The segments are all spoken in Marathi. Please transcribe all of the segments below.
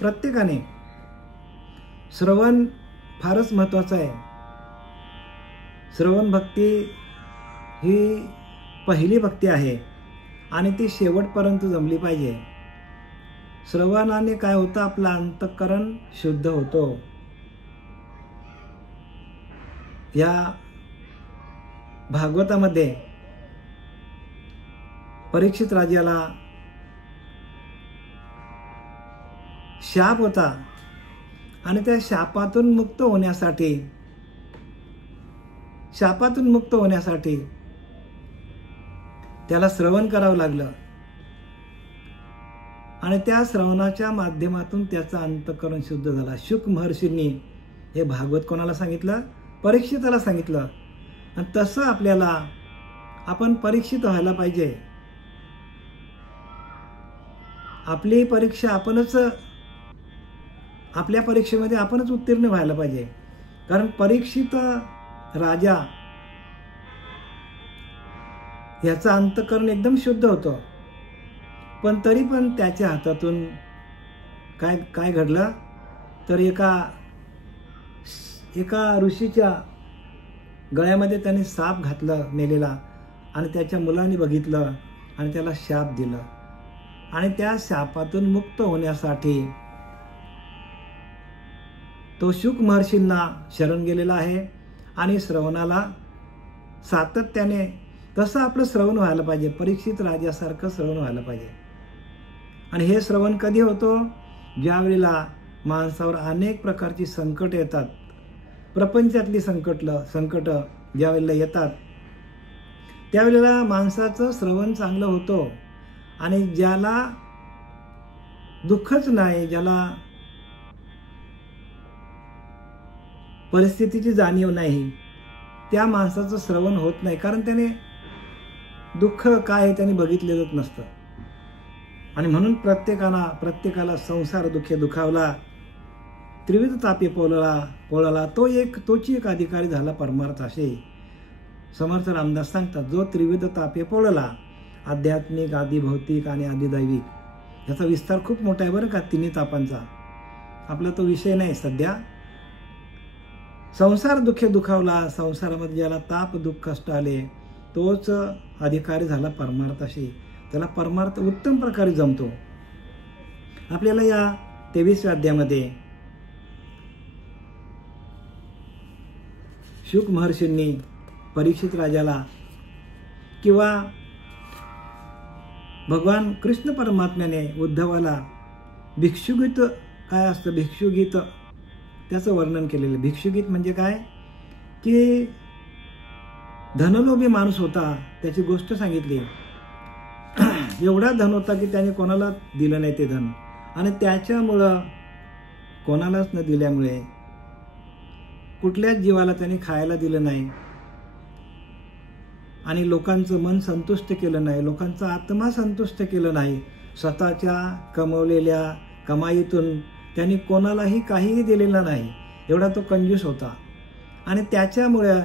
प्रत्येकाने श्रवण फारच महत्त्वाचं आहे. श्रवण भक्ती ही पहिली भक्ती आहे आणि ती शेवटपर्यंत जमली पाहिजे. श्रवणाने काय होतं, आपलं अंतःकरण शुद्ध होतो. या भागवतामध्ये परीक्षित राजाला शाप होता आणि त्या शापातून मुक्त होण्यासाठी त्याला श्रवण करावं लागलं आणि त्या श्रवणाच्या माध्यमातून त्याचं अंतःकरण शुद्ध झाला. शुक महर्षींनी हे भागवत कोणाला सांगितलं? परीक्षिताला सांगितलं. आणि तसं आपण परीक्षित व्हायला पाहिजे. आपली परीक्षा आपल्या परीक्षेमध्ये आपणच उत्तीर्ण व्हायला पाहिजे. कारण परीक्षित राजा याचं अंतःकरण एकदम शुद्ध होतं, पण तरी पण त्याच्या हातातून काय घडलं तर एका ऋषीच्या गळ्यामध्ये त्याने साप घातलं मेलेला आणि त्याच्या मुलांनी बघितलं आणि त्याला शाप दिलं आणि त्या शापातून मुक्त होण्यासाठी तो शुक महर्षींना शरण गेलेला आहे आणि श्रवणाला सातत्याने तसं आपलं श्रवण व्हायला पाहिजे. परीक्षित राजासारखं श्रवण व्हायला पाहिजे. आणि हे श्रवण कधी होतो? ज्यावेळेला माणसावर अनेक प्रकारची संकट येतात, प्रपंचातली संकट ज्यावेळेला येतात त्यावेळेला माणसाचं श्रवण चांगलं होतं. आणि ज्याला दुःखच नाही, ज्याला परिस्थितीची जाणीव नाही, त्या माणसाचं श्रवण होत नाही. कारण त्याने दुःख काय आहे त्याने बघितलेलंच नसतं. आणि म्हणून प्रत्येकाला संसार दुःखे दुखावला, त्रिविध तापे पोळला, तोची एक अधिकारी झाला परमार्थ. असे समर्थ रामदास सांगतात. जो त्रिविध तापे पोळला, आध्यात्मिक, आदिभौतिक आणि आदिदैविक, याचा विस्तार खूप मोठा आहे बरं का तिन्ही तापांचा. आपला तो विषय नाही सध्या. संसार दुःखे दुखावला, संसारामध्ये ज्याला ताप दुःख कष्ट आले तोच अधिकारी झाला परमार्थाशी. त्याला परमार्थ उत्तम प्रकारे जमतो. आपल्याला या 23व्या अध्यायामध्ये शुक महर्षींनी परीक्षित राजाला किंवा भगवान कृष्ण परमात्म्याने उद्धवाला भिक्षुगीत काय असतं, भिक्षुगीत त्याचं वर्णन केलेलं. भिक्षुगीत म्हणजे काय की धनलोभी माणूस होता, त्याची गोष्ट सांगितली. एवढा धन होता की त्याने कोणाला दिलं नाही ते धन, आणि त्याच्यामुळं कोणालाच न दिल्यामुळे कुठल्याच जीवाला त्याने खायला दिलं नाही आणि लोकांचं मन संतुष्ट केलं नाही, लोकांचा आत्मा संतुष्ट केलं नाही. स्वतःच्या कमवलेल्या कमाईतून त्यांनी कोणालाही काहीही दिलेलं नाही. एवढा तो कंजूस होता. आणि त्याच्यामुळे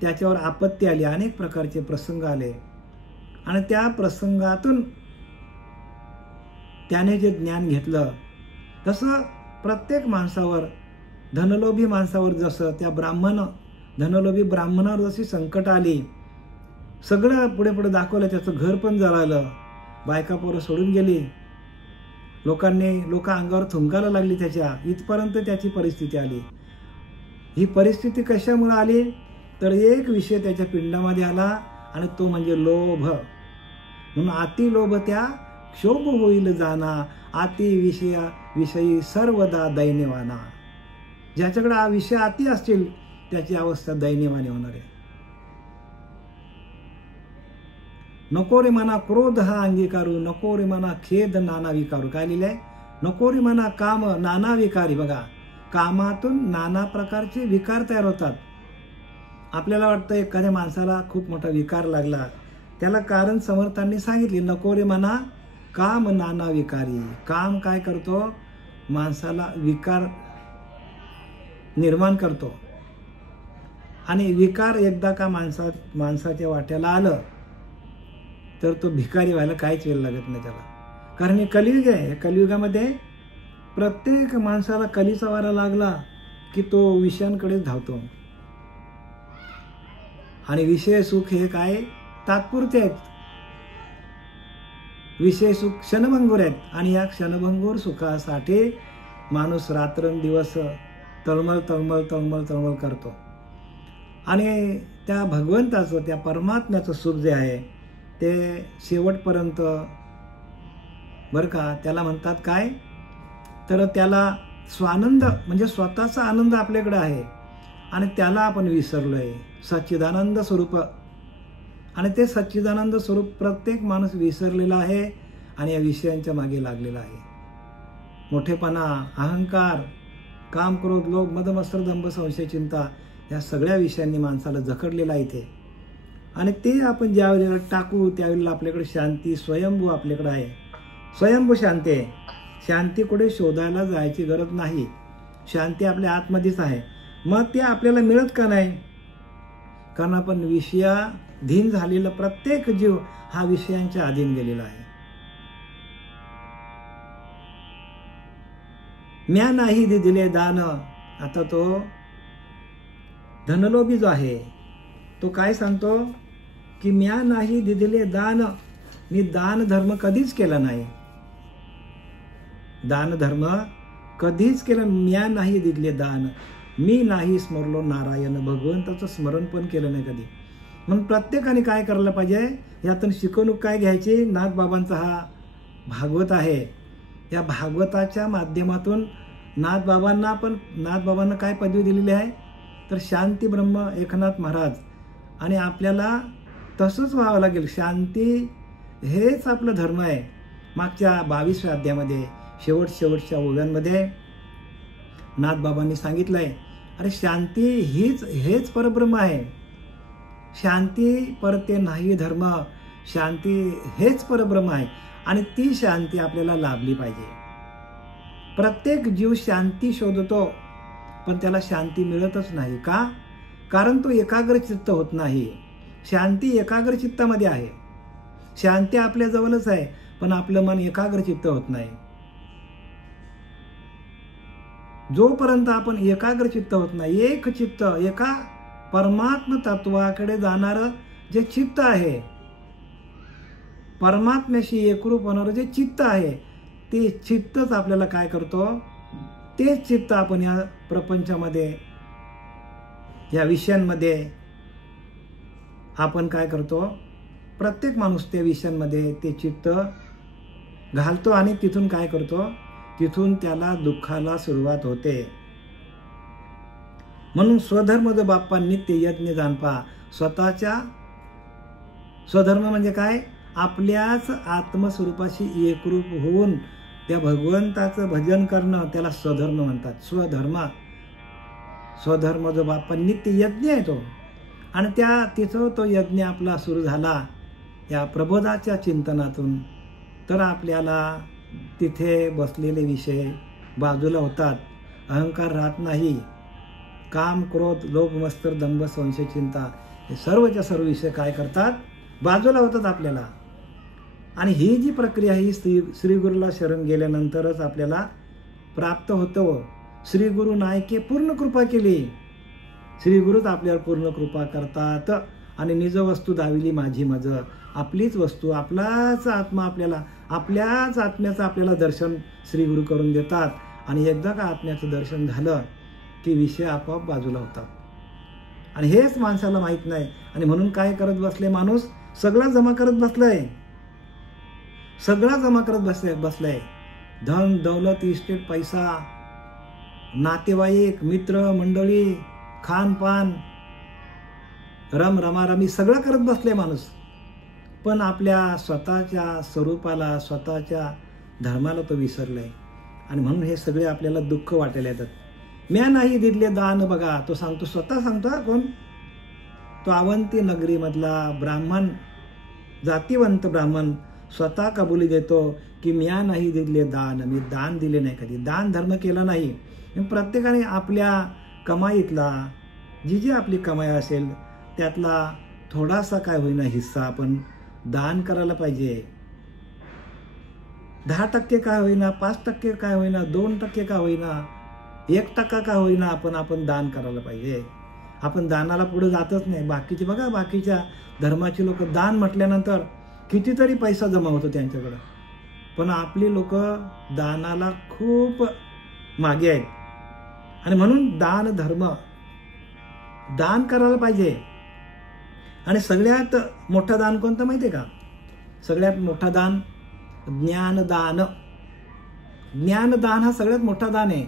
त्याच्यावर आपत्ती आली, अनेक प्रकारचे प्रसंग आले आणि त्या प्रसंगातून त्याने जे ज्ञान घेतलं तसं प्रत्येक माणसावर, धनलोभी माणसावर जसं त्या धनलोभी ब्राह्मणावर जशी संकट आली, सगळं पुढे दाखवलं. त्याचं घर पण जळालं, बायका पोरं सोडून गेली, लोक अंगावर थुंकायला लागली त्याच्या, इथपर्यंत त्याची परिस्थिती आली. ही परिस्थिती कशामुळे आली तर एक विषय त्याच्या पिंडामध्ये आला आणि तो म्हणजे लोभ. म्हणून अति लोभ त्या क्षोभ होईल जाना, अति विषयी सर्वदा दैन्यवाना. ज्याच्याकडे हा विषय अति असतील त्याची अवस्था दैन्यवानी होणार आहे. नको रे मना क्रोध हा अंगीकारू, नको रे मना खेद नाना विकारू. काय लिहिलंय? नको रे मना काम नाना विकारी. बघा, कामातून नाना प्रकारचे विकार तयार होतात. आपल्याला वाटतं एखाद्या माणसाला खूप मोठा विकार लागला, त्याला कारण समर्थांनी सांगितले, नको रे मना काम नाना विकारी. काम काय करतो? माणसाला विकार निर्माण करतो. आणि विकार एकदा का माणसाच्या वाट्याला आलं तर तो भिकारी व्हायला काहीच वेळ लागत नाही त्याला. कारण हे कलियुग आहे. या कलियुगामध्ये प्रत्येक माणसाला कलीचा वारा लागला की तो विषयांकडेच धावतो. आणि विषय सुख हे काय तात्पुरते आहेत. विषय सुख क्षणभंगूर आहेत. आणि या क्षणभंगूर सुखासाठी माणूस रात्रंदिवस तळमळ तळमळ तळमळ तळमळ करतो. आणि त्या भगवंताचं, त्या परमात्म्याचं सुख जे आहे ते शेवटपर्यंत बरं का, त्याला म्हणतात काय, तर त्याला स्वानंद म्हणजे स्वतःचा आनंद आपल्याकडे आहे आणि त्याला आपण विसरलोय. सच्चिदानंद स्वरूप, आणि ते सच्चिदानंद स्वरूप प्रत्येक माणूस विसरलेला आहे आणि या विषयांच्या मागे लागलेला आहे. मोठेपणा, अहंकार, काम, क्रोध, लोभ, मद, मत्सर, दंभ, संशय, चिंता या सगळ्या विषयांनी माणसाला जखडलेला आहे ते. आणि ते आपण ज्या वेळेला टाकू त्यावेळेला आपल्याकडे शांती स्वयंभू आपल्याकडे आहे. स्वयंभू शांती आहे. शांती कुठे शोधायला जायची गरज नाही. शांती आपल्या आतमध्येच आहे. मग ते आपल्याला मिळत का नाही? कारण आपण विषयाधीन झालेला प्रत्येक जीव हा विषयांच्या अधीन गेलेला आहे. म्या नाही दिले दान. आता तो धनलोभी जो आहे तो काय सांगतो की म्या नाही दिले दान. मी दान धर्म कधीच केला नाही. दान धर्म कधीच केलं. म्या नाही दिले दान. मी नाही स्मरलो नारायण. भगवंताचं स्मरण पण केलं नाही कधी. म्हणून प्रत्येकाने काय करायला पाहिजे, यातून शिकवणूक काय घ्यायची. नाथबाबांचा हा भागवत आहे. या भागवताच्या माध्यमातून नाथबाबांना काय पदवी दिलेली आहे, तर शांती ब्रह्म एकनाथ महाराज. आणि आपल्याला तसंच व्हावं लागेल. शांती हेच आपलं धर्म आहे. मागच्या 22व्या अध्यायामध्ये शेवटच्या ओव्यांमध्ये नाथबाबांनी सांगितलंय, अरे शांती हेच परब्रह्म आहे. शांती परते नाही धर्म. शांती हेच परब्रह्म आहे आणि ती शांती आपल्याला लाभली पाहिजे. प्रत्येक जीव शांती शोधतो पण त्याला शांती मिळतच नाही. का? कारण तो एकाग्रचित्त होत नाही. शांती एकाग्रचित्तामध्ये आहे. शांती आपल्या जवळच आहे पण आपलं मन एकाग्रचित्त होत नाही. जोपर्यंत आपण एकाग्रचित्त होत नाही, एक चित्त, एका परमात्म तत्वाकडे जाणारं जे चित्त आहे, परमात्म्याशी एकरूप होणारं जे चित्त आहे, ते चित्तच आपल्याला काय करतो, तेच चित्त आपण या प्रपंचामध्ये, या विषयांमध्ये आपण काय करतो, प्रत्येक माणूस त्या विषयांमध्ये ते चित्त घालतो आणि तिथून काय करतो, तिथून त्याला दुःखाला सुरुवात होते. म्हणून स्वधर्म जो बाप्पा नित्य यज्ञ जाणपा. स्वधर्म म्हणजे काय, आपल्याच आत्मस्वरूपाशी एकरूप होऊन त्या भगवंताचं भजन करणं, त्याला स्वधर्म म्हणतात. स्वधर्म जो बाप्पा नित्य यज्ञ आहे तो. आणि तिथं तो यज्ञ आपला सुरू झाला या प्रबोधाच्या चिंतनातून, तर आपल्याला तिथे बसलेले विषय बाजूला होतात. अहंकार राहत नाही. काम, क्रोध, लोभ, मत्सर, दंभ, संशय, चिंता हे सर्वच्या सर्व विषय काय करतात, बाजूला होतात आपल्याला. आणि ही जी प्रक्रिया ही श्रीगुरूला शरण गेल्यानंतरच आपल्याला प्राप्त होतं. श्रीगुरु नायके पूर्ण कृपा केली. श्रीगुरूच आपल्यावर पूर्ण कृपा करतात. आणि निज वस्तू दाविली माझी मज. आपलीच वस्तू, आपलाच आत्मा आपल्याला, आपल्याच आत्म्याचं आपल्याला दर्शन श्रीगुरू करून देतात. आणि एकदा का आत्म्याचं दर्शन झालं की विषय आपोआप बाजूला होतात. आणि हेच माणसाला माहीत नाही. आणि म्हणून काय करत बसले माणूस, सगळा जमा करत बसलाय. बसलाय. धन, दौलत, इस्टेट, पैसा, नातेवाईक, मित्र मंडळी, खानपान, रमारमी सगळं करत बसले माणूस. पण आपल्या स्वतःच्या स्वरूपाला, स्वतःच्या धर्माला तो विसरलाय. आणि म्हणून हे सगळे आपल्याला दुःख वाटायला येतात. म्या नाही दिले दान. बघा तो सांगतो, स्वतः सांगतो. कोण? तो अवंती नगरीमधला ब्राह्मण, जातीवंत ब्राह्मण स्वतः कबुली देतो की म्या नाही दिले दान. मी दान दिले नाही, कधी दान धर्म केला नाही. प्रत्येकाने आपल्या कमाईतला, जी आपली कमाई असेल त्यातला थोडासा काय होईना हिस्सा आपण दान करायला पाहिजे. 10% काय होईना, 5% काय होईना, 2% का होईना, 1% का होईना, आपण दान करायला पाहिजे. आपण दानाला पुढे जातच नाही. बाकीचे बघा, बाकीच्या धर्माची लोक दान म्हटल्यानंतर कितीतरी पैसा जमा होतो त्यांच्याकडं, पण आपली लोक दानाला खूप मागे आहेत. आणि म्हणून धर्म दान करायला पाहिजे. आणि सगळ्यात मोठं दान कोणतं माहिती आहे का? सगळ्यात मोठं दान ज्ञानदान. ज्ञानदान हा सगळ्यात मोठा दान आहे.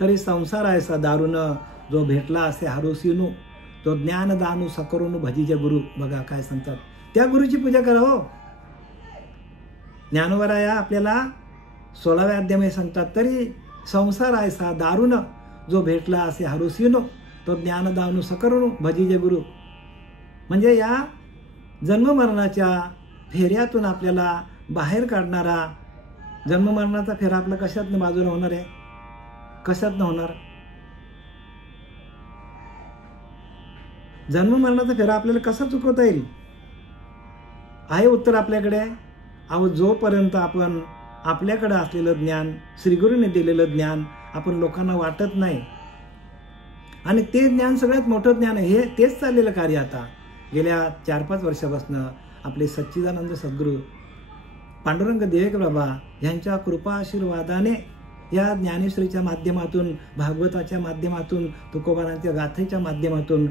तरी संसार ऐसा दारुण जो भेटला असे हारुसिनू, तो ज्ञानदानू सकरून भजीचे गुरु. बघा काय सांगतात, त्या गुरुची पूजा करा हो. ज्ञानोबराया आपल्याला 16व्या अध्यायामध्ये सांगतात, तरी संसार ऐसा दारुण जो भेटला असे हारुसिनू, तो ज्ञानदानू सकरून भजीचे गुरु. म्हणजे या जन्ममरणाच्या फेऱ्यातून आपल्याला बाहेर काढणारा, जन्ममरणाचा फेरा आपला कशातनं बाजूला होणार आहे? कशातनं होणार? जन्ममरणाचा फेरा आपल्याला कसा चुकवता येईल? आहे उत्तर आपल्याकडे. अहो, जोपर्यंत आपण आपल्याकडे असलेलं ज्ञान, श्रीगुरूने दिलेलं ज्ञान आपण लोकांना वाटत नाही, आणि ते ज्ञान सगळ्यात मोठं ज्ञान आहे. हे तेच चाललेलं कार्य आता गेल्या 4-5 वर्षापासून आपले सच्चिदानंद सद्गुरू पांडुरंग देवेकर बाबा यांच्या कृपा आशीर्वादाने या ज्ञानेश्वरीच्या माध्यमातून, भागवताच्या माध्यमातून, तुकोबारांच्या गाथेच्या माध्यमातून,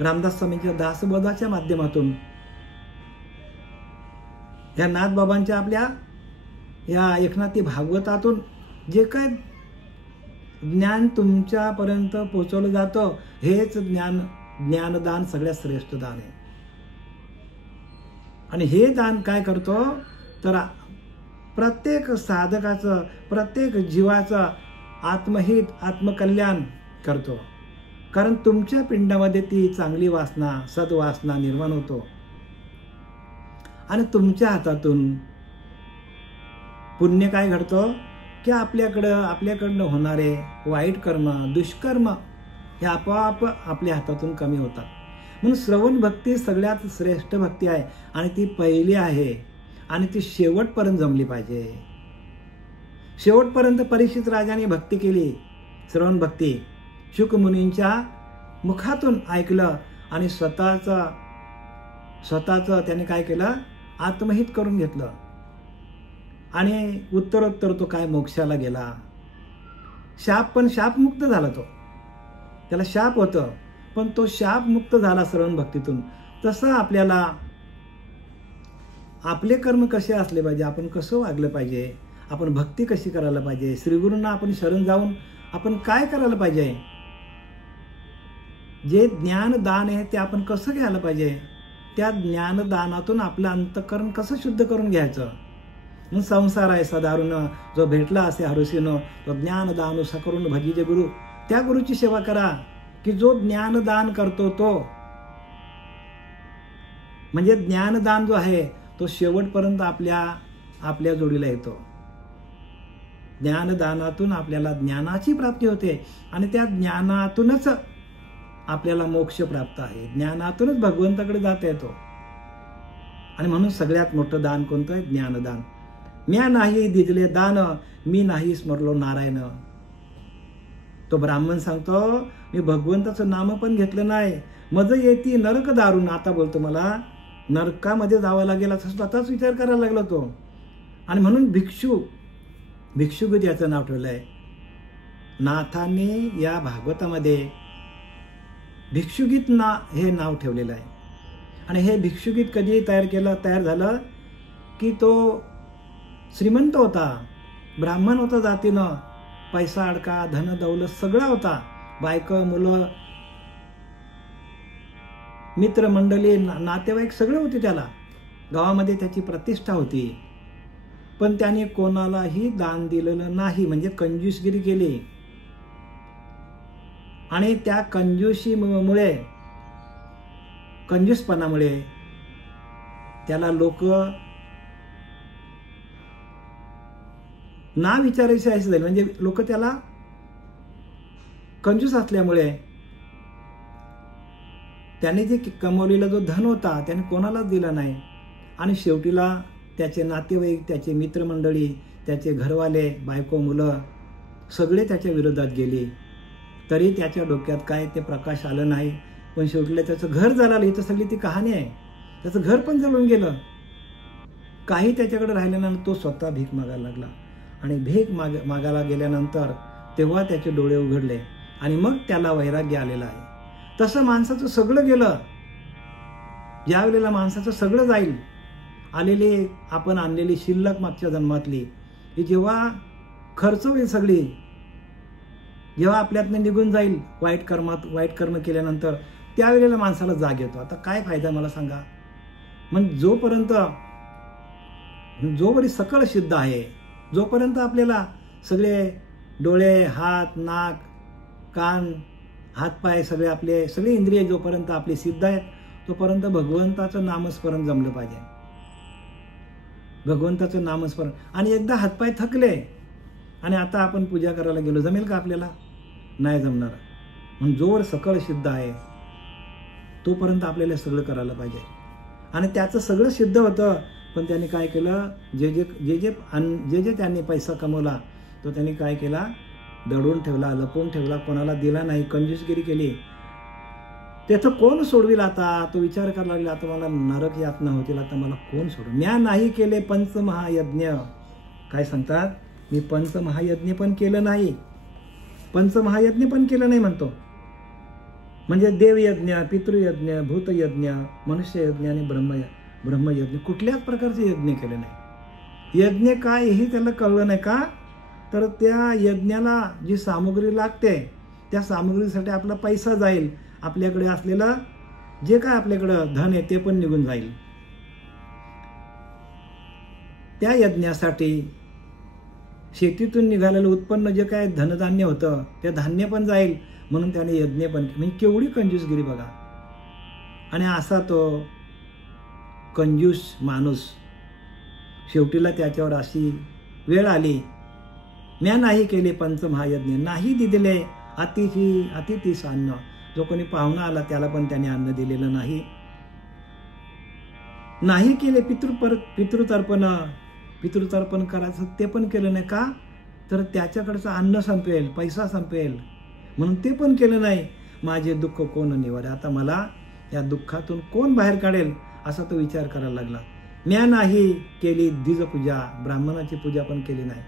रामदास स्वामींच्या दासबोधाच्या माध्यमातून, या नाथबाबांच्या आपल्या या एकनाथी भागवतातून जे काय ज्ञान तुमच्यापर्यंत पोहोचवलं जातं, हेच ज्ञानदान सगळ्यात श्रेष्ठ दान आहे. आणि हे दान काय करतो तर प्रत्येक साधकाचं, प्रत्येक जीवाचं आत्महित, आत्मकल्याण करतो. कारण तुमच्या पिंडामध्ये ती चांगली वासना, सद्वासना निर्माण होतो, आणि तुमच्या हातातून पुण्य काय घडतं की आपल्याकडनं होणारे वाईट कर्म, दुष्कर्म हे आपोआप आपल्या हातातून कमी होतात. म्हणून श्रवण भक्ती सगळ्यात श्रेष्ठ भक्ती आहे, आणि ती पहिली आहे, आणि ती शेवटपर्यंत जमली पाहिजे. शेवटपर्यंत परीक्षित राजाने भक्ती केली, श्रवण भक्ती. शुक मुनींच्या मुखातून ऐकलं, आणि स्वतःचं त्याने काय केलं, आत्महित करून घेतलं, आणि उत्तरोत्तर तो काय मोक्षाला गेला. पण शापमुक्त झाला तो. त्याला शाप होतं, पण तो शापमुक्त झाला श्रवण भक्तीतून. तसं आपल्याला आपले कर्म कसे असले पाहिजे, आपण कसं वागलं पाहिजे, आपण भक्ती कशी करायला पाहिजे, श्रीगुरूंना आपण शरण जाऊन आपण काय करायला पाहिजे, जे ज्ञानदान आहे ते आपण कसं घ्यायला पाहिजे, त्या ज्ञानदानातून आपलं अंतःकरण कसं शुद्ध करून घ्यायचं. म्हणून संसार आहे सदारुण जो भेटला असे हरुसिनो, तो ज्ञानदानू सकरून भजीचे गुरु. त्या गुरुची सेवा करा की जो ज्ञानदान करतो तो, म्हणजे ज्ञानदान जो आहे तो शेवटपर्यंत आपल्या जोडीला येतो. ज्ञानदानातून आपल्याला ज्ञानाची प्राप्ती होते, आणि त्या ज्ञानातूनच आपल्याला मोक्ष प्राप्त आहे. ज्ञानातूनच भगवंताकडे जाता येतो. आणि म्हणून सगळ्यात मोठं दान कोणतं आहे? ज्ञानदान. म्या नाही दिजले दान, मी नाही स्मरलो नारायण. तो ब्राह्मण सांगतो, मी भगवंताचं नाम पण घेतलं नाही, मज येती नरक दारुण. आता बोलतो मला नरकामध्ये जावं लागेल असं स्वतःच विचार करायला लागला तो. आणि म्हणून भिक्षुक याचं नाव ठेवलंय. नाथांनी या भागवतामध्ये भिक्षुगीत हे नाव ठेवलेलं आहे. आणि हे भिक्षुगीत कधी तयार झालं की तो श्रीमंत होता, ब्राह्मण होता जातीनं, पैसा अडका, धन दौलत सगळा होता, बायको, मुलं, मित्रमंडळी, नातेवाईक सगळे होते त्याला, गावामध्ये त्याची प्रतिष्ठा होती. पण त्याने कोणालाही दान दिलेलं नाही, म्हणजे कंजूसगिरी केली. आणि त्या कंजूसपणामुळे त्याला लोक ना विचारायचे असे झाले. म्हणजे लोक त्याला कंजूस असल्यामुळे त्याने जे कमवलेला जो धन होता त्याने कोणालाच दिला नाही, आणि शेवटीला त्याचे नातेवाईक, त्याचे मित्रमंडळी, त्याचे घरवाले, बायको, मुलं सगळे त्याच्या विरोधात गेले. तरी त्याच्या डोक्यात काय ते प्रकाश आलं नाही. पण शेवटी त्याचं घर जळालं. इथं सगळी ती कहाणी आहे. त्याचं घर पण जळून गेलं. काही त्याच्याकडे राहिलं नाही. तो स्वतः भीक मागायला लागला. आणि भीक मागायला गेल्यानंतर तेव्हा त्याचे डोळे उघडले आणि मग त्याला वैराग्य आलेलं आहे. तसं माणसाचं सगळं गेलं. ज्या वेळेला माणसाचं सगळं जाईल, आलेली आपण आणलेली शिल्लक मागच्या जन्मातली ही जेव्हा खर्च होईल सगळी, जेव्हा आपल्यातनं निघून जाईल वाईट कर्म केल्यानंतर, त्यावेळेला माणसाला जाग येतो. आता काय फायदा मला सांगा. मग जोपर्यंत सकळ सिद्ध आहे, जोपर्यंत आपल्याला सगळे डोळे, हात, नाक, कान, हातपाय सगळे इंद्रिय जोपर्यंत आपले सिद्ध आहेत, तोपर्यंत भगवंताचं नामस्मरण जमलं पाहिजे. भगवंताचं नामस्मरण. आणि एकदा हातपाय थकले आणि आता आपण पूजा करायला गेलो, जमेल का आपल्याला? नाही जमणार. म्हणून जोवर सकळ सिद्ध आहे तोपर्यंत आपल्याला सगळं करायला पाहिजे. आणि त्याचं सगळं सिद्ध होतं. पण त्यांनी काय केलं, जे त्यांनी पैसा कमवला तो त्यांनी काय केला, दडून ठेवला, लपवून ठेवला, कोणाला दिला नाही, कंजूसगिरी केली. त्याचं कोण सोडविल आता? तो विचार करायला लागला, आता मला नरक यातना होतील, आता मला कोण सोडव? म्या नाही केले पंचमहायज्ञ. काय सांगतात, मी पंचमहायज्ञ पण केलं नाही. पंचमहायज्ञ पण केलं नाही म्हणतो. म्हणजे देवयज्ञ, पितृयज्ञ, भूतयज्ञ, मनुष्ययज्ञ आणि ब्रह्मयज्ञ, कुठल्याच प्रकारचे यज्ञ केले नाही. यज्ञ काय हेही त्याला कळलं नाही. का तर त्या यज्ञाला जी सामुग्री लागते, त्या सामुग्रीसाठी आपला पैसा जाईल, आपल्याकडे असलेलं जे काय आपल्याकडं धन आहे ते पण निघून जाईल. त्या यज्ञासाठी शेतीतून निघालेलं उत्पन्न जे काय धनधान्य होतं ते धान्य पण जाईल, म्हणून त्याने यज्ञ पण. म्हणजे केवढी कंजूसगिरी बघा. आणि असा तो कंजूस माणूस, शेवटीला त्याच्यावर अशी वेळ आली, म्या नाही केले पंचमहायज्ञ, नाही दिले अतिथीस अन्न. जो कोणी पाहुणा आला त्याला पण त्याने अन्न दिलेलं नाही. नाही केले पितृतर्पण करायचं ते पण केलं नाही. का तर त्याच्याकडचं अन्न संपेल, पैसा संपेल, म्हणून ते पण केलं नाही. माझे दुःख कोण निवारे, आता मला या दुःखातून कोण बाहेर काढेल, असा तो विचार करायला लागला. म्या नाही केली द्विजपूजा, ब्राह्मणाची पूजा पण केली नाही.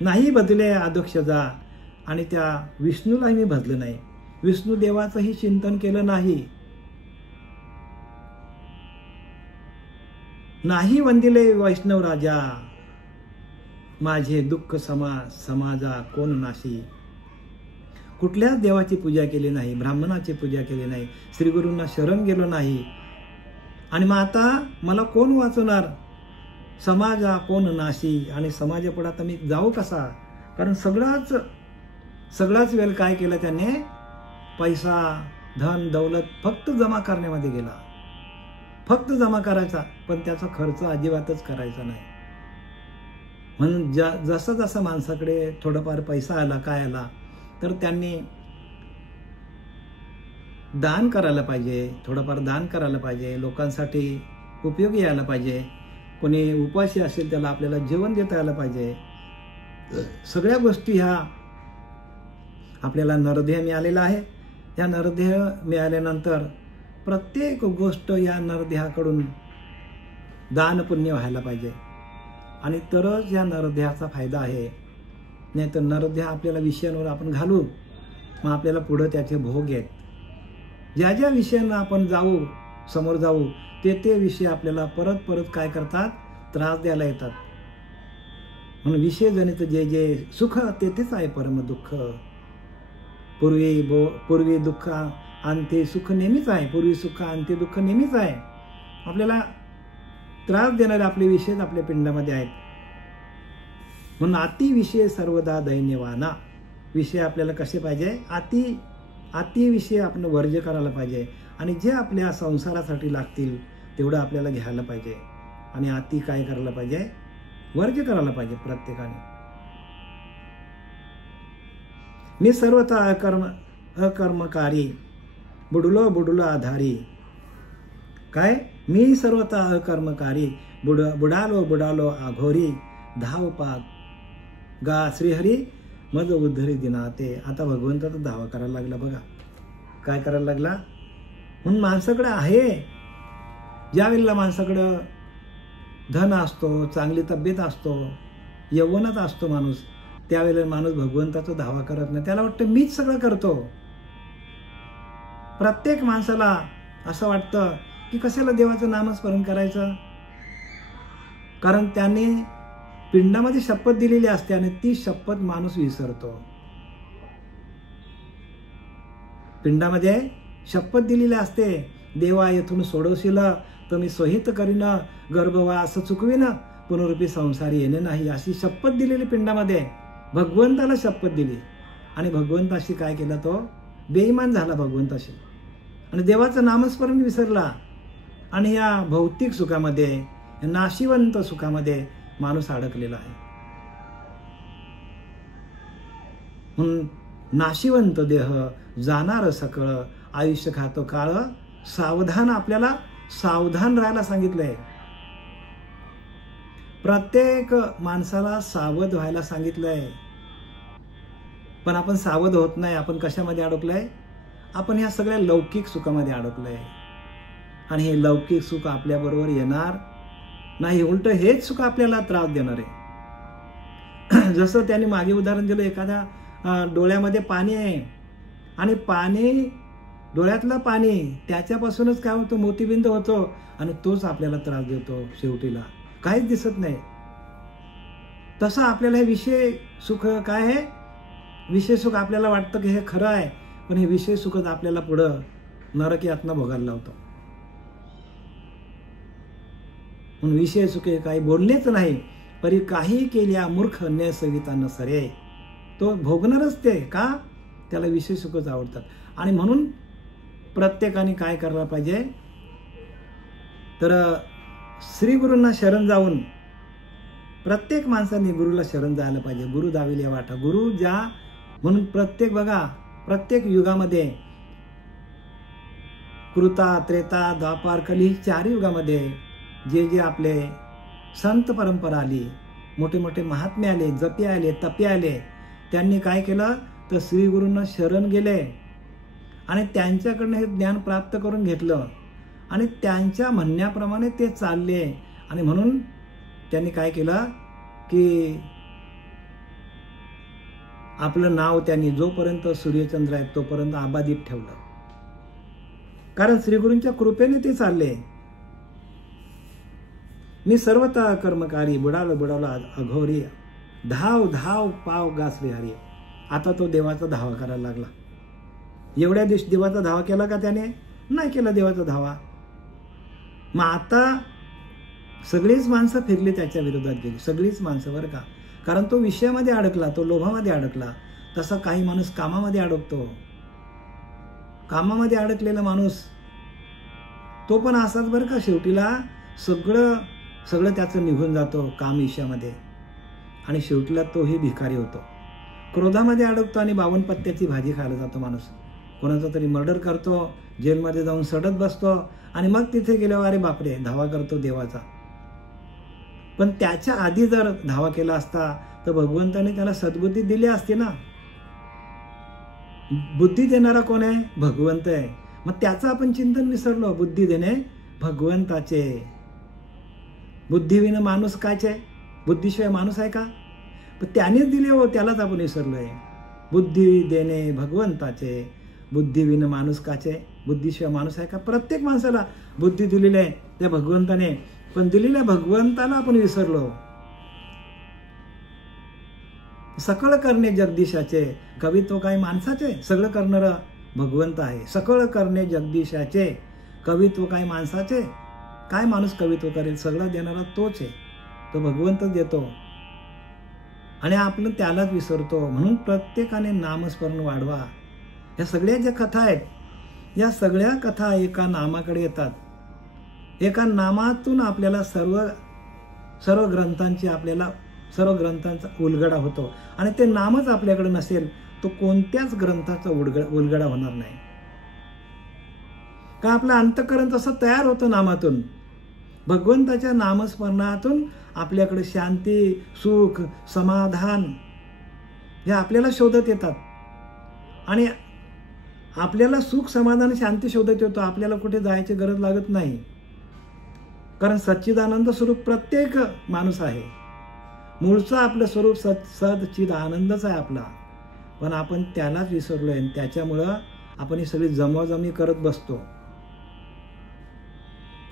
नाही बदले अध्यक्षजा, आणि त्या विष्णूलाही मी भजलं नाही. विष्णू देवाचंही चिंतन केलं नाही. नाही वंदिले वैष्णव राजा, माझे दुःख समाजा कोण नाशी. कुठल्याच देवाची पूजा केली नाही, ब्राह्मणाची पूजा केली नाही, श्रीगुरूंना शरण गेलो नाही. आणि मग आता मला कोण वाचवणार, समाजा कोण नाशी. आणि समाजापुढे आता मी जाऊ कसा, कारण सगळाच वेळ काय केलं त्याने, पैसा, धन, दौलत फक्त जमा करण्यामध्ये गेला. फक्त जमा करायचा, पण त्याचा खर्च अजिबातच करायचा नाही. म्हणून जसा जसा माणसाकडे थोडाफार पैसा आला, काय आला, तर त्यांनी दान करायला पाहिजे, थोडंफार दान करायला पाहिजे, लोकांसाठी उपयोगी यायला पाहिजे. कोणी उपाशी असेल त्याला आपल्याला जेवण देता यायला पाहिजे. सगळ्या गोष्टी ह्या आपल्याला नरदेह मिळालेला आहे. या नरदेह मिळाल्यानंतर प्रत्येक गोष्ट या नरदेहाकडून दान पुण्य व्हायला पाहिजे, आणि तरच या नरदेहाचा फायदा आहे. नाही तर नरदेह आपल्याला विषयांवर आपण घालू, मग आपल्याला पुढं त्याचे भोग आहेत. ज्या ज्या विषयांना आपण समोर जाऊ ते विषय आपल्याला परत काय करतात, त्रास द्यायला येतात. म्हणून विषय जनित जे सुख तेथेच आहे परम दुःख. पूर्वी दुःख अंते सुख नेहमीच आहे, पूर्वी सुख अंते दुःख नेहमीच आहे. आपल्याला त्रास देणारे आपले विषयच आपल्या पिंडामध्ये आहेत. म्हणून अति विषय सर्वदा दैन्यवाना. विषय आपल्याला कसे पाहिजे, अति विषय आपण वर्ज्य करायला पाहिजे. आणि जे आपल्या संसारासाठी लागतील तेवढं आपल्याला घ्यायला पाहिजे. आणि अति काय करायला पाहिजे, वर्ज्य करायला पाहिजे प्रत्येकाने. मी सर्वथा अकर्मकारी, बुडुलो आधारी. काय, मी सर्वता अकर्मकारी, बुडालो बुडालो आघोरी, धाव पाक गा श्रीहरी मज उद्धरी दिनाते. आता भगवंताचा धावा करायला लागला बघा, काय करायला लागला. म्हणून माणसाकडे आहे, ज्या वेळेला माणसाकडं धन असतो, चांगली तब्येत असतो, यौवनात असतो माणूस, त्यावेळेला माणूस भगवंताचा धावा करत नाही. त्याला वाटतं मीच सगळं करतो. प्रत्येक माणसाला असं वाटतं की कशाला देवाचं नामस्मरण करायचं, कारण त्याने पिंडामध्ये शपथ दिलेली असते आणि ती शपथ माणूस विसरतो. पिंडामध्ये शपथ दिलेली असते, देवा येथून सोडवशील तर मी स्वहित करीन, गर्भवास चुकवीन, पुनरुपी संसार येणे नाही, अशी शपथ दिलेली पिंडामध्ये. भगवंताला शपथ दिली आणि भगवंताशी काय केला, तो बेईमान झाला भगवंताशी आणि देवाचं नामस्मरण विसरला. आणि या भौतिक सुखामध्ये, नाशिवंत सुखामध्ये माणूस अडकलेला आहे. म्हणून नाशिवंत देह जाणार सकळ, आयुष्य खातो काळ सावधान. आपल्याला सावधान राहायला सांगितलंय. प्रत्येक माणसाला सावध व्हायला सांगितलंय, पण आपण सावध होत नाही. आपण कशामध्ये अडकलोय, आपण या सगळ्या लौकिक सुखामध्ये अडकलोय. आणि हे लौकिक सुख आपल्या बरोबर येणार नाही, उलट हेच सुख आपल्याला त्रास देणार आहे. जसं त्यांनी मागे उदाहरण दिलं, एखाद्या डोळ्यामध्ये पाणी आहे आणि पाणी, डोळ्यातलं पाणी त्याच्यापासूनच काय होतं, मोतीबिंद होतो आणि तोच आपल्याला त्रास देतो. शेवटीला काहीच दिसत नाही. तसं आपल्याला हे विषय सुख काय आहे, विषय सुख आपल्याला वाटतं की हे खरं आहे, पण हे विषय सुखच आपल्याला पुढं नरक यातना भोगायला लावतो. म्हणून विषय सुखे काही बोललेच नाही, परी काही केल्या मूर्ख न सविता न सरे. तो भोगणारच ते, का, त्याला विषय सुखच आवडतात. आणि म्हणून प्रत्येकाने काय करायला पाहिजे, तर श्रीगुरूंना शरण जाऊन प्रत्येक माणसाने गुरुला शरण जायला पाहिजे. गुरु दाविले वाटा, गुरु ज्या, म्हणून प्रत्येक बघा, प्रत्येक युगामध्ये, कृता, त्रेता, द्वापार, कली, चारही युगामध्ये जे जे आपले संत परंपरा आली, मोठे मोठे महात्मे आले, जपे आले, तपे आले, त्यांनी काय केलं, तर श्रीगुरूंना शरण गेले आणि त्यांच्याकडनं हे ज्ञान प्राप्त करून घेतलं आणि त्यांच्या म्हणण्याप्रमाणे ते चालले. आणि म्हणून त्यांनी काय केलं की आपलं नाव त्यांनी जोपर्यंत सूर्यचंद्र आहेत तोपर्यंत अबाधित ठेवलं, कारण श्रीगुरूंच्या कृपेने ते चालले. मी सर्वता कर्मकारी, बुडालो बुडालो अघोरी, धाव धाव पाव गा श्रीहरी. आता तो देवाचा धावा करायला लागला. एवढ्या दिवशी देवाचा धावा केला का त्याने, नाही केला देवाचा धावा. मग आता सगळीच माणसं फिरली त्याच्या विरोधात गेली, सगळीच माणसं बरं का, कारण तो विषयामध्ये अडकला, तो लोभामध्ये अडकला. तसा काही माणूस कामामध्ये अडकतो. कामामध्ये अडकलेला माणूस तो पण असाच बरं का, शेवटीला सगळं त्याचं निघून जातो काम विषयामध्ये आणि शेवटीला तोही भिकारी होतो. क्रोधामध्ये अडकतो आणि 52 पत्त्याची भाजी खायला जातो माणूस. कोणाचा तरी मर्डर करतो, जेलमध्ये जाऊन सडत बसतो आणि मग तिथे गेल्यावर अरे बापरे धावा करतो देवाचा. पण त्याच्या आधी जर धावा केला असता तर भगवंताने त्याला सद्बुद्धी दिली असती ना. बुद्धी देणारा कोण आहे, भगवंत आहे. मग त्याचं आपण चिंतन विसरलो. बुद्धी देणे भगवंताचे. बुद्धीविना माणूस कायचे, बुद्धीशिवाय माणूस आहे का, पण त्यानेच दिले हो, त्यालाच आपण विसरलोय. बुद्धी देणे भगवंताचे, बुद्धीविना माणूस काचे, बुद्धीशिवाय माणूस आहे का. प्रत्येक माणसाला बुद्धी दिलेली आहे त्या भगवंताने, पण दिलेल्या भगवंताला आपण विसरलो. सकळ करणे जगदीशाचे, कवित्व काय माणसाचे, सगळं करणारं भगवंत आहे. सकळ करणे जगदीशाचे, कवित्व काय माणसाचे, काय माणूस कवित्व करेल, सगळं देणारा तोच आहे, तो भगवंतच देतो आणि आपण त्यालाच विसरतो. म्हणून प्रत्येकाने नामस्मरण वाढवा. या सगळ्या ज्या कथा आहेत, या सगळ्या कथा एका नामाकडे येतात. एका नामातून आपल्याला सर्व ग्रंथांचा उलगडा होतो आणि ते नामच आपल्याकडे नसेल तो कोणत्याच ग्रंथाचा उलगडा होणार नाही. का आपलं अंतःकरण तसं तयार होतं नामातून. भगवंताच्या नामस्मरणातून आपल्याकडे शांती, सुख, समाधान हे आपल्याला शोधत येतात. आणि आपल्याला सुख, समाधान, शांती शोधत येतो. आपल्याला कुठे जायची गरज लागत नाही. कारण सच्चिदानंद स्वरूप प्रत्येक माणूस आहे. मूळचं आपलं स्वरूप सच्चिद आनंदच आहे आपला. पण आपण त्यालाच विसरलोय आणि त्याच्यामुळं आपण ही सगळी जमवाजमी करत बसतो.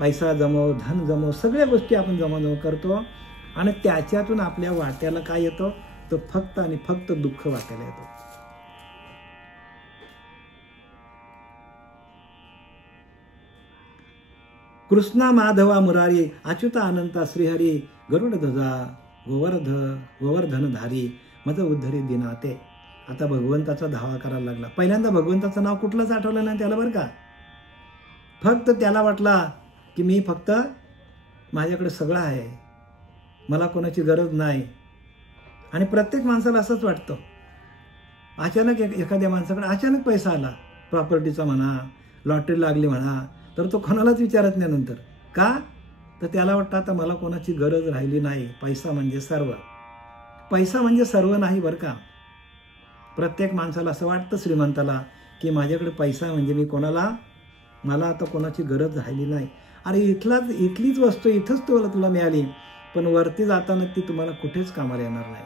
पैसा जमव, धन जमव, सगळ्या गोष्टी आपण जमव करतो आणि त्याच्यातून आपल्या वाट्याला काय येतो, तर फक्त आणि फक्त दुःख वाट्याला येतो. कृष्णा माधवा मुरारी अच्युता अनंता श्रीहरी गरुड ध्वजा गोवर्धनधारी मज उद्धरी दिनाते. आता भगवंताचा धावा करायला लागला. पहिल्यांदा भगवंताचं नाव कुठलंच आठवलं नाही त्याला बरं का. फक्त त्याला वाटला की मी फक्त माझ्याकडे सगळं आहे, मला कोणाची गरज नाही. आणि प्रत्येक माणसाला असंच वाटतं. अचानक एखाद्या माणसाकडे अचानक पैसा आला, प्रॉपर्टीचा म्हणा, लॉटरी लागली म्हणा, तर तो कोणालाच विचारत नाही नंतर. का? तर त्याला वाटतं आता मला कोणाची गरज राहिली नाही. पैसा म्हणजे सर्व. पैसा म्हणजे सर्व नाही बरं का. प्रत्येक माणसाला असं वाटतं, श्रीमंताला, की माझ्याकडे पैसा म्हणजे मी मला आता कोणाची गरज राहिली नाही. अरे इथलीच वस्तू इथंच तुला मिळाली, पण वरती जाताना ती तुम्हाला कुठेच कामाला येणार नाही.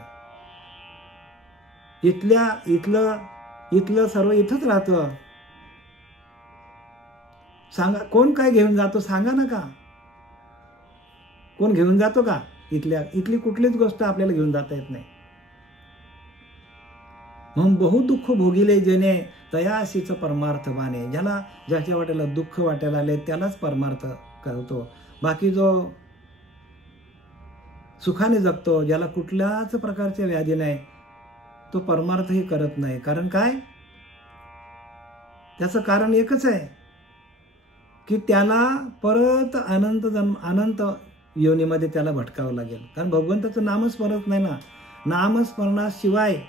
इथलं सर्व इथंच राहतं. सांगा कोण काय घेऊन जातो, सांगा ना का. कोण घेऊन जातो का? इथली कुठलीच गोष्ट आपल्याला घेऊन जाता येत नाही. म्हणून बहुदुःख भोगिले जेने तयासीच परमार्थ बाने. ज्याच्या वाट्याला दुःख वाट्याला आले त्यालाच परमार्थ करतो. बाकी जो सुखाने जगतो, ज्याला कुठल्याच प्रकारच्या व्याधी नाही, तो परमार्थही करत नाही. कारण काय? त्याचं कारण एकच आहे की त्याला परत अनंत योनीमध्ये त्याला भटकावं लागेल. कारण भगवंताचं नामस्मरणच नाही ना. नामस्मरणाशिवाय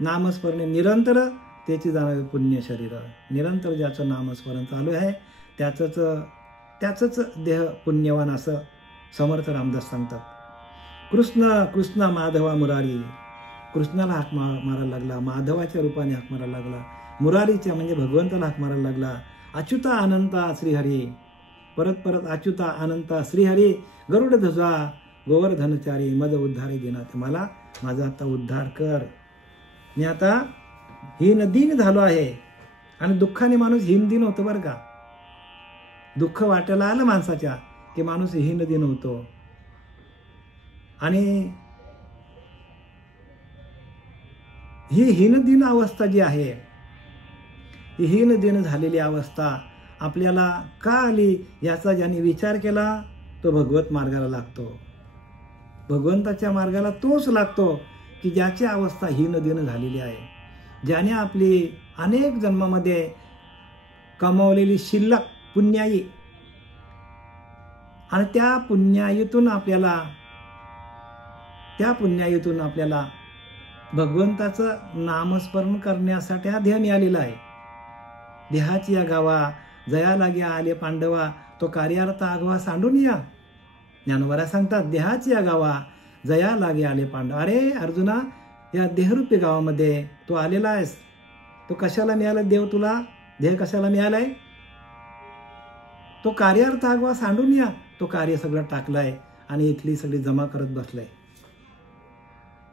नामस्मरणे निरंतर त्याची जाणारे पुण्य शरीर. निरंतर ज्याचं नामस्मरण चालू आहे त्याचंच देह पुण्यवान असं समर्थ रामदास सांगतात. कृष्ण माधवा मुरारी. कृष्णाला हाक मारायला लागला, माधवाच्या रूपाने हाक मारायला लागला, मुरारीच्या म्हणजे भगवंताला हाक मारायला लागला. अच्युता अनंता श्रीहरी. परत अच्युता अनंता श्रीहरी गरुड ध्वजा गोवर्धनचारी मज उद्धारी दिनात. मला माझा आता उद्धार कर. मी आता हीनदीन झालो आहे. आणि दुःखाने माणूस हीनदीन होतो बरं का. दुःख वाट्याला आलं माणसाच्या की माणूस हीनदीन होतो. आणि ही हीनदीन अवस्था जी आहे, ही हीनदीन झालेली अवस्था आपल्याला का आली याचा ज्याने विचार केला तो भगवत मार्गाला लागतो. भगवंताच्या मार्गाला तोच लागतो की ज्याची अवस्था हीनदीन झालेली आहे. ज्याने आपली अनेक जन्मामध्ये कमावलेली शिल्लक पुण्याई आणि त्या पुण्याईतून आपल्याला भगवंताचं नामस्मरण करण्यासाठी हा देह मिळालेला आहे. देहाची या गावा जया लाग्या आले पांडवा, तो कार्यार्थ आगवा सांडून या. ज्ञानोबा सांगतात, देहाची या गावा जया लागे आले पांडव. अरे अर्जुना, या देहरूपी गावामध्ये तू आलेला आहेस. तो कशाला मिळाला देव तुला? देह कशाला मिळालाय? तो कार्यार्थ आगवा सांडून या. तो कार्य सगळं टाकलाय आणि इथली सगळी जमा करत बसलाय.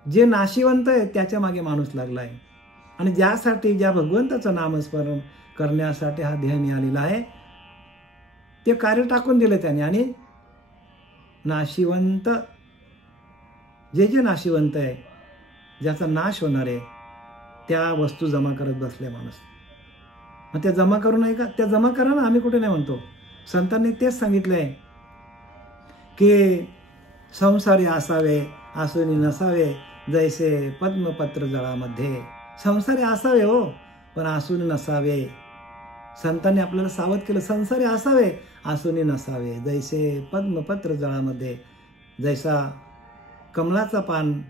जे नाशिवंत आहे त्याच्या मागे माणूस लागलाय. आणि ज्या भगवंताचं नामस्मरण करण्यासाठी हा देह मिळालेला आहे, ते कार्य टाकून दिले त्याने. आणि नाशिवंत जे नाशिवंत आहे, ज्याचा नाश होणार आहे, त्या वस्तू जमा करत बसले माणूस. मग त्या जमा करू नये का? त्या जमा करा ना, आम्ही कुठे नाही म्हणतो. संतांनी तेच सांगितलंय की संसारी असावे आसुनी नसावे, जैसे पद्मपत्र जळामध्ये. संसारी असावे हो, पण आसुनी नसावे. संतांनी आपल्याला सावध केलं, संसारी असावे आसुनी नसावे, जैसे पद्मपत्र जळामध्ये. जैसा कमळाचा पान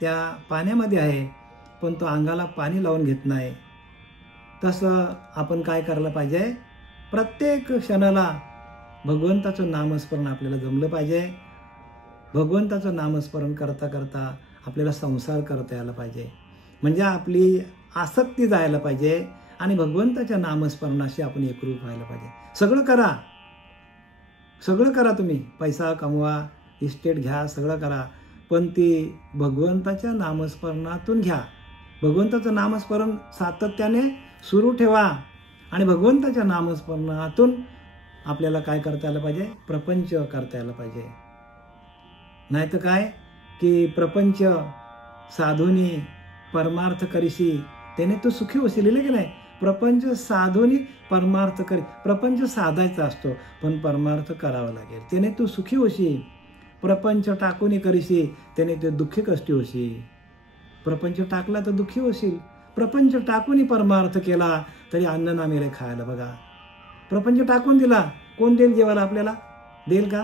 त्या पाण्यामध्ये आहे पण तो अंगाला पाणी लावून घेत नाही, तसं आपण काय करायला पाहिजे? प्रत्येक क्षणाला भगवंताचं नामस्मरण आपल्याला जमलं पाहिजे. भगवंताचं नामस्मरण करता करता आपल्याला संसार करता यायला पाहिजे. म्हणजे आपली आसक्ती जायला पाहिजे आणि भगवंताच्या नामस्मरणाशी आपण एकरूप व्हायला पाहिजे. सगळं करा तुम्ही, पैसा कमवा, इस्टेट घ्या, सगळं करा, पण ती भगवंताच्या नामस्मरणातून घ्या. भगवंताचं नामस्मरण सातत्याने सुरू ठेवा आणि भगवंताच्या नामस्मरणातून आपल्याला काय करता आलं पाहिजे? प्रपंच करता यायला पाहिजे. नाही तर काय की प्रपंच साधूनी परमार्थ करीशी त्याने तू सुखी होशील, लिहिले की नाही? प्रपंच साधूनी परमार्थ करी. प्रपंच साधायचा असतो पण परमार्थ करावा लागेल, त्याने तू सुखी होशील. प्रपंच टाकून करीशी त्याने ते दुःखी कष्टी होशील. प्रपंच टाकला तर दुःखी होशील. प्रपंच टाकून परमार्थ केला तरी अन्न ना मिळेल खायला. बघा, प्रपंच टाकून दिला, कोण देईल जेवायला आपल्याला? देईल का?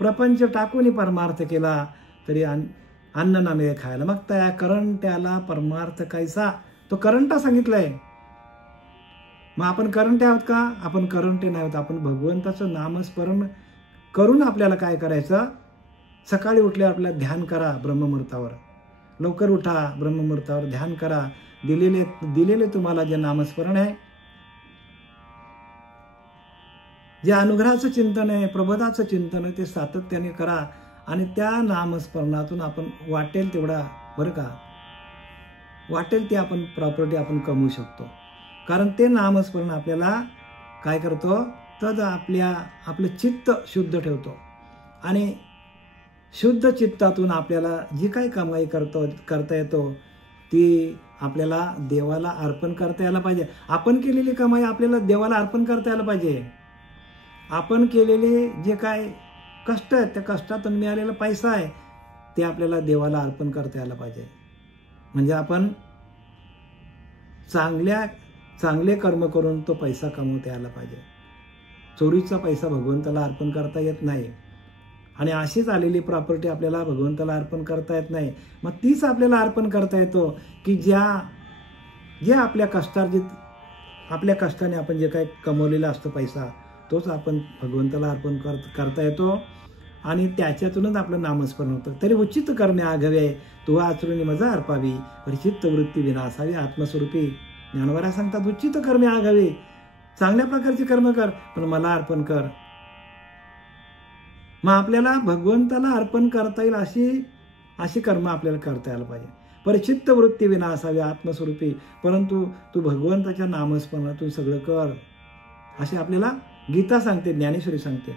प्रपंच टाकून परमार्थ केला तरी अन्न ना मिळेल खायला. मग त्या करंट्याला परमार्थ कैसा, तो करंटा सांगितलाय. मग आपण करंटे आहोत का? आपण करंटे नाही आहोत. आपण भगवंताचं नामस्मरण करून आपल्याला काय करायचं? सकाळी उठल्यावर आपल्याला ध्यान करा. ब्रह्ममुहूर्तावर लवकर उठा, ब्रह्ममुहूर्तावर ध्यान करा. दिलेले तुम्हाला जे नामस्मरण आहे, जे अनुग्रहाचं चिंतन आहे, प्रबोधाचं चिंतन आहे, ते सातत्याने करा आणि त्या नामस्मरणातून आपण वाटेल तेवढा, बरं का, वाटेल ती आपण प्रॉपर्टी आपण कमवू शकतो. कारण ते नामस्मरण आपल्याला काय करतो? तर आपलं चित्त शुद्ध ठेवतो आणि शुद्ध चित्तातून आपल्याला जी काही कमाई करता येतो ती आपल्याला देवाला अर्पण करता यायला पाहिजे. आपण केलेली कमाई आपल्याला देवाला अर्पण करता यायला पाहिजे. आपण केलेले जे काय कष्ट आहेत, त्या कष्टातून मिळालेला पैसा आहे ते आपल्याला देवाला अर्पण करता यायला पाहिजे. म्हणजे आपण चांगले कर्म करून तो पैसा कमवता यायला पाहिजे. चोरीचा पैसा भगवंताला अर्पण करता येत नाही आणि अशीच आलेली प्रॉपर्टी आपल्याला भगवंताला अर्पण करता येत नाही. मग तीच आपल्याला अर्पण करता येतो की जे आपल्या कष्टाने आपण जे काही कमवलेला असतो पैसा, तोच आपण भगवंताला अर्पण करता येतो आणि त्याच्यातूनच आपलं नामस्मरण होतं. तरी उचित कर्मे आघवे तू आचरुणी मजा अर्पावी, परिचित्त वृत्ती विनासावी आत्मस्वरूपी. ज्ञानवरा सांगतात उचित कर्मे आघवे, चांगल्या प्रकारची कर्म कर पण मला अर्पण कर. मग आपल्याला भगवंताला अर्पण करता येईल अशी कर्म आपल्याला करता यायला पाहिजे. परिचित्त वृत्ती विनासावी आत्मस्वरूपी, परंतु तू भगवंताच्या नामस्मरणातून सगळं कर असे आपल्याला गीता सांगते, ज्ञानेश्वरी सांगते.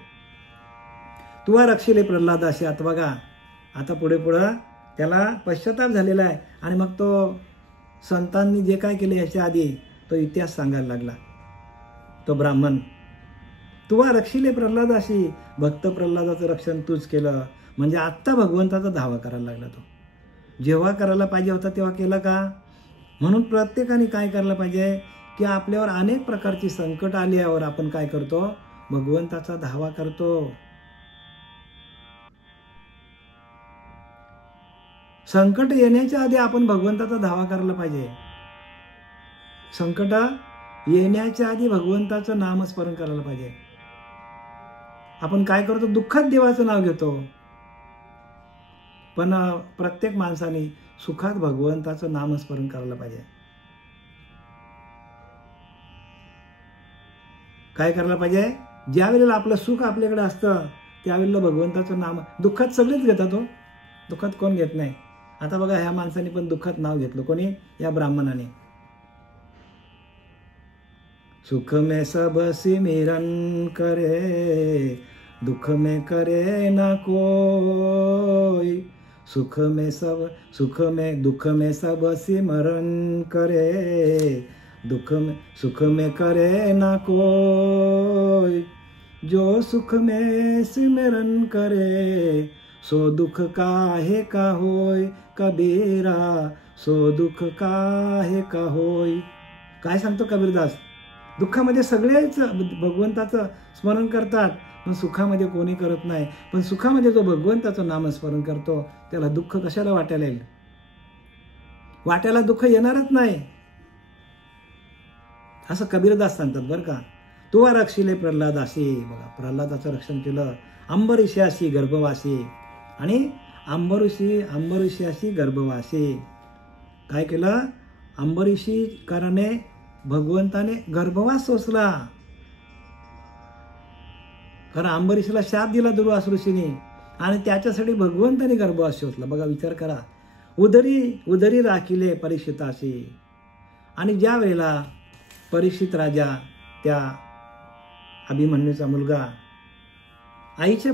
तुवा रक्षिले प्रल्हादाशी. आता बघा, आता पुढे त्याला पश्चाताप झालेला आहे आणि मग तो संतांनी जे काय केले याच्या आधी तो इतिहास सांगायला लागला. तो ब्राह्मण, तुवा रक्षिले प्रल्हादाशी, भक्त प्रल्हादाचं रक्षण तूच केलं. म्हणजे आत्ता भगवंताचा धावा करायला लागला. तो जेव्हा करायला पाहिजे होता तेव्हा केला का? म्हणून प्रत्येकाने काय करायला पाहिजे की आपल्यावर अनेक प्रकारची संकट आल्यावर आपण काय करतो? भगवंताचा धावा करतो. संकट येण्याच्या आधी आपण भगवंताचा धावा करायला पाहिजे. संकट येण्याच्या आधी भगवंताचं नामस्मरण करायला पाहिजे. आपण काय करतो? दुःखात देवाचं नाव घेतो. पण प्रत्येक माणसाने सुखात भगवंताचं नामस्मरण करायला पाहिजे. काय करायला पाहिजे? ज्या वेळेला आपलं सुख आपल्याकडे असतं त्यावेळेला भगवंताचं नाम, दुःखात सगळेच घेतात हो, दुःखात कोण घेत नाही. आता बघा, ह्या माणसाने पण दुःखात नाव घेतलं. कोणी? या ब्राह्मणाने. सुख में सब सिमरन करे, दुख में करे ना कोई. सुख में दुख में सब सिमरन करे, सुख में करे ना कोई. जो सुख में सिमरन करे, सो दुख काहे का होय. कबीरा, सो दुख काहे का होय. काय सांगतो कबीरदास? दुःखामध्ये सगळेच भगवंताचं स्मरण करतात पण सुखामध्ये कोणी करत नाही. पण सुखामध्ये जो भगवंताचं नामस्मरण करतो त्याला दुःख कशाला वाटायला येईल? वाट्याला दुःख येणारच नाही असं कबीरदास सांगतात बरं का. तुवा रक्षिले प्रल्हादासी. बघा, प्रल्हादाचं रक्षण केलं. अंबरीषाशी गर्भवासी. आणि अंबरीषाशी गर्भवासी काय केलं? अंबरीषी कारणे भगवंताने गर्भवास सोसला. कारण अंबरीषीला शाप दिला दुर्वास ऋषीने आणि त्याच्यासाठी भगवंताने गर्भवास शोधला. बघा, विचार करा. उदरी राखिले परीक्षिताशी. आणि ज्या वेळेला परीक्षित राजा, त्या अभिमन्यूचा मुलगा, आईच्या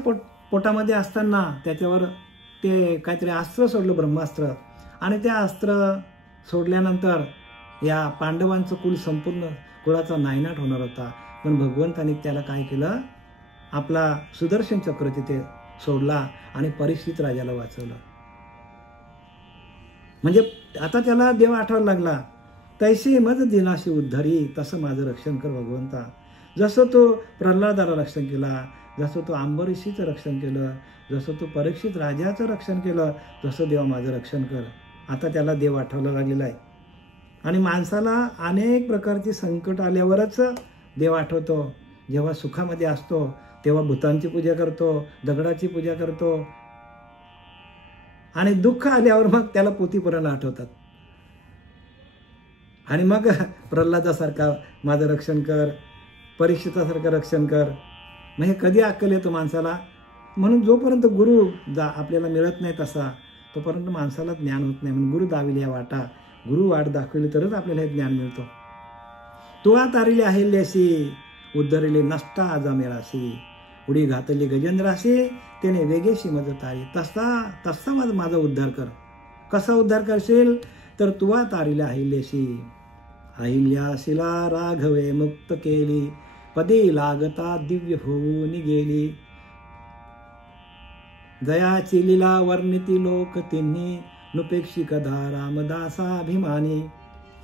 पोटामध्ये असताना त्याच्यावर ते काहीतरी अस्त्र सोडलं, ब्रह्मास्त्र. आणि त्या अस्त्र सोडल्यानंतर या पांडवांचं कुल संपूर्ण कुळाचा नायनाट होणार होता. पण भगवंताने त्याला काय केलं? आपला सुदर्शन चक्र तिथे सोडला आणि परीक्षित राजाला वाचवलं. म्हणजे आता त्याला देव आठवायला लागला. तैसे मज दिनाशी उद्धरी, तसं माझं रक्षण कर भगवंता. जसं तो प्रल्हादाला रक्षण केला, जसं तो अंबरीषीचं रक्षण केलं, जसं तो परीक्षित राजाचं रक्षण केलं, तसं देवा माझं रक्षण कर. आता त्याला देव आठवायला लागलेला आहे. आणि माणसाला अनेक प्रकारची संकट आल्यावरच देव आठवतो. जेव्हा सुखामध्ये असतो तेव्हा भूतांची पूजा करतो, दगडाची पूजा करतो. आणि दुःख आल्यावर मग त्याला पोथीपुराण आठवतात. आणि मग प्रल्हादासारखा माझं रक्षण कर, परीक्षितासारखं रक्षण कर. मग हे कधी अक्कल येतो माणसाला? म्हणून जोपर्यंत गुरु आपल्याला मिळत नाही तसा, तोपर्यंत माणसाला ज्ञान होत नाही. म्हणून गुरु दाविले या वाटा, गुरु वाट दाखविली तरच आपल्याला हे ज्ञान मिळतो. तुवा तारिले अहिल्याशी, उद्धरिले नष्टा आजा मेळाशी. उडी घातली गजेंद्राशी, त्याने वेगेशी मज तारी. तसा माझा उद्धार कर. कसा उद्धार करशील? तर तुवा तारिले अहिल्याशी. अहिल्याशीला राघवे मुक्त केली, पदी लागता दिव्य होऊन गेली. जयाची लीला वर्णिती लोक तिन्ही, नुपेक्षी कधा रामदासा अभिमानी.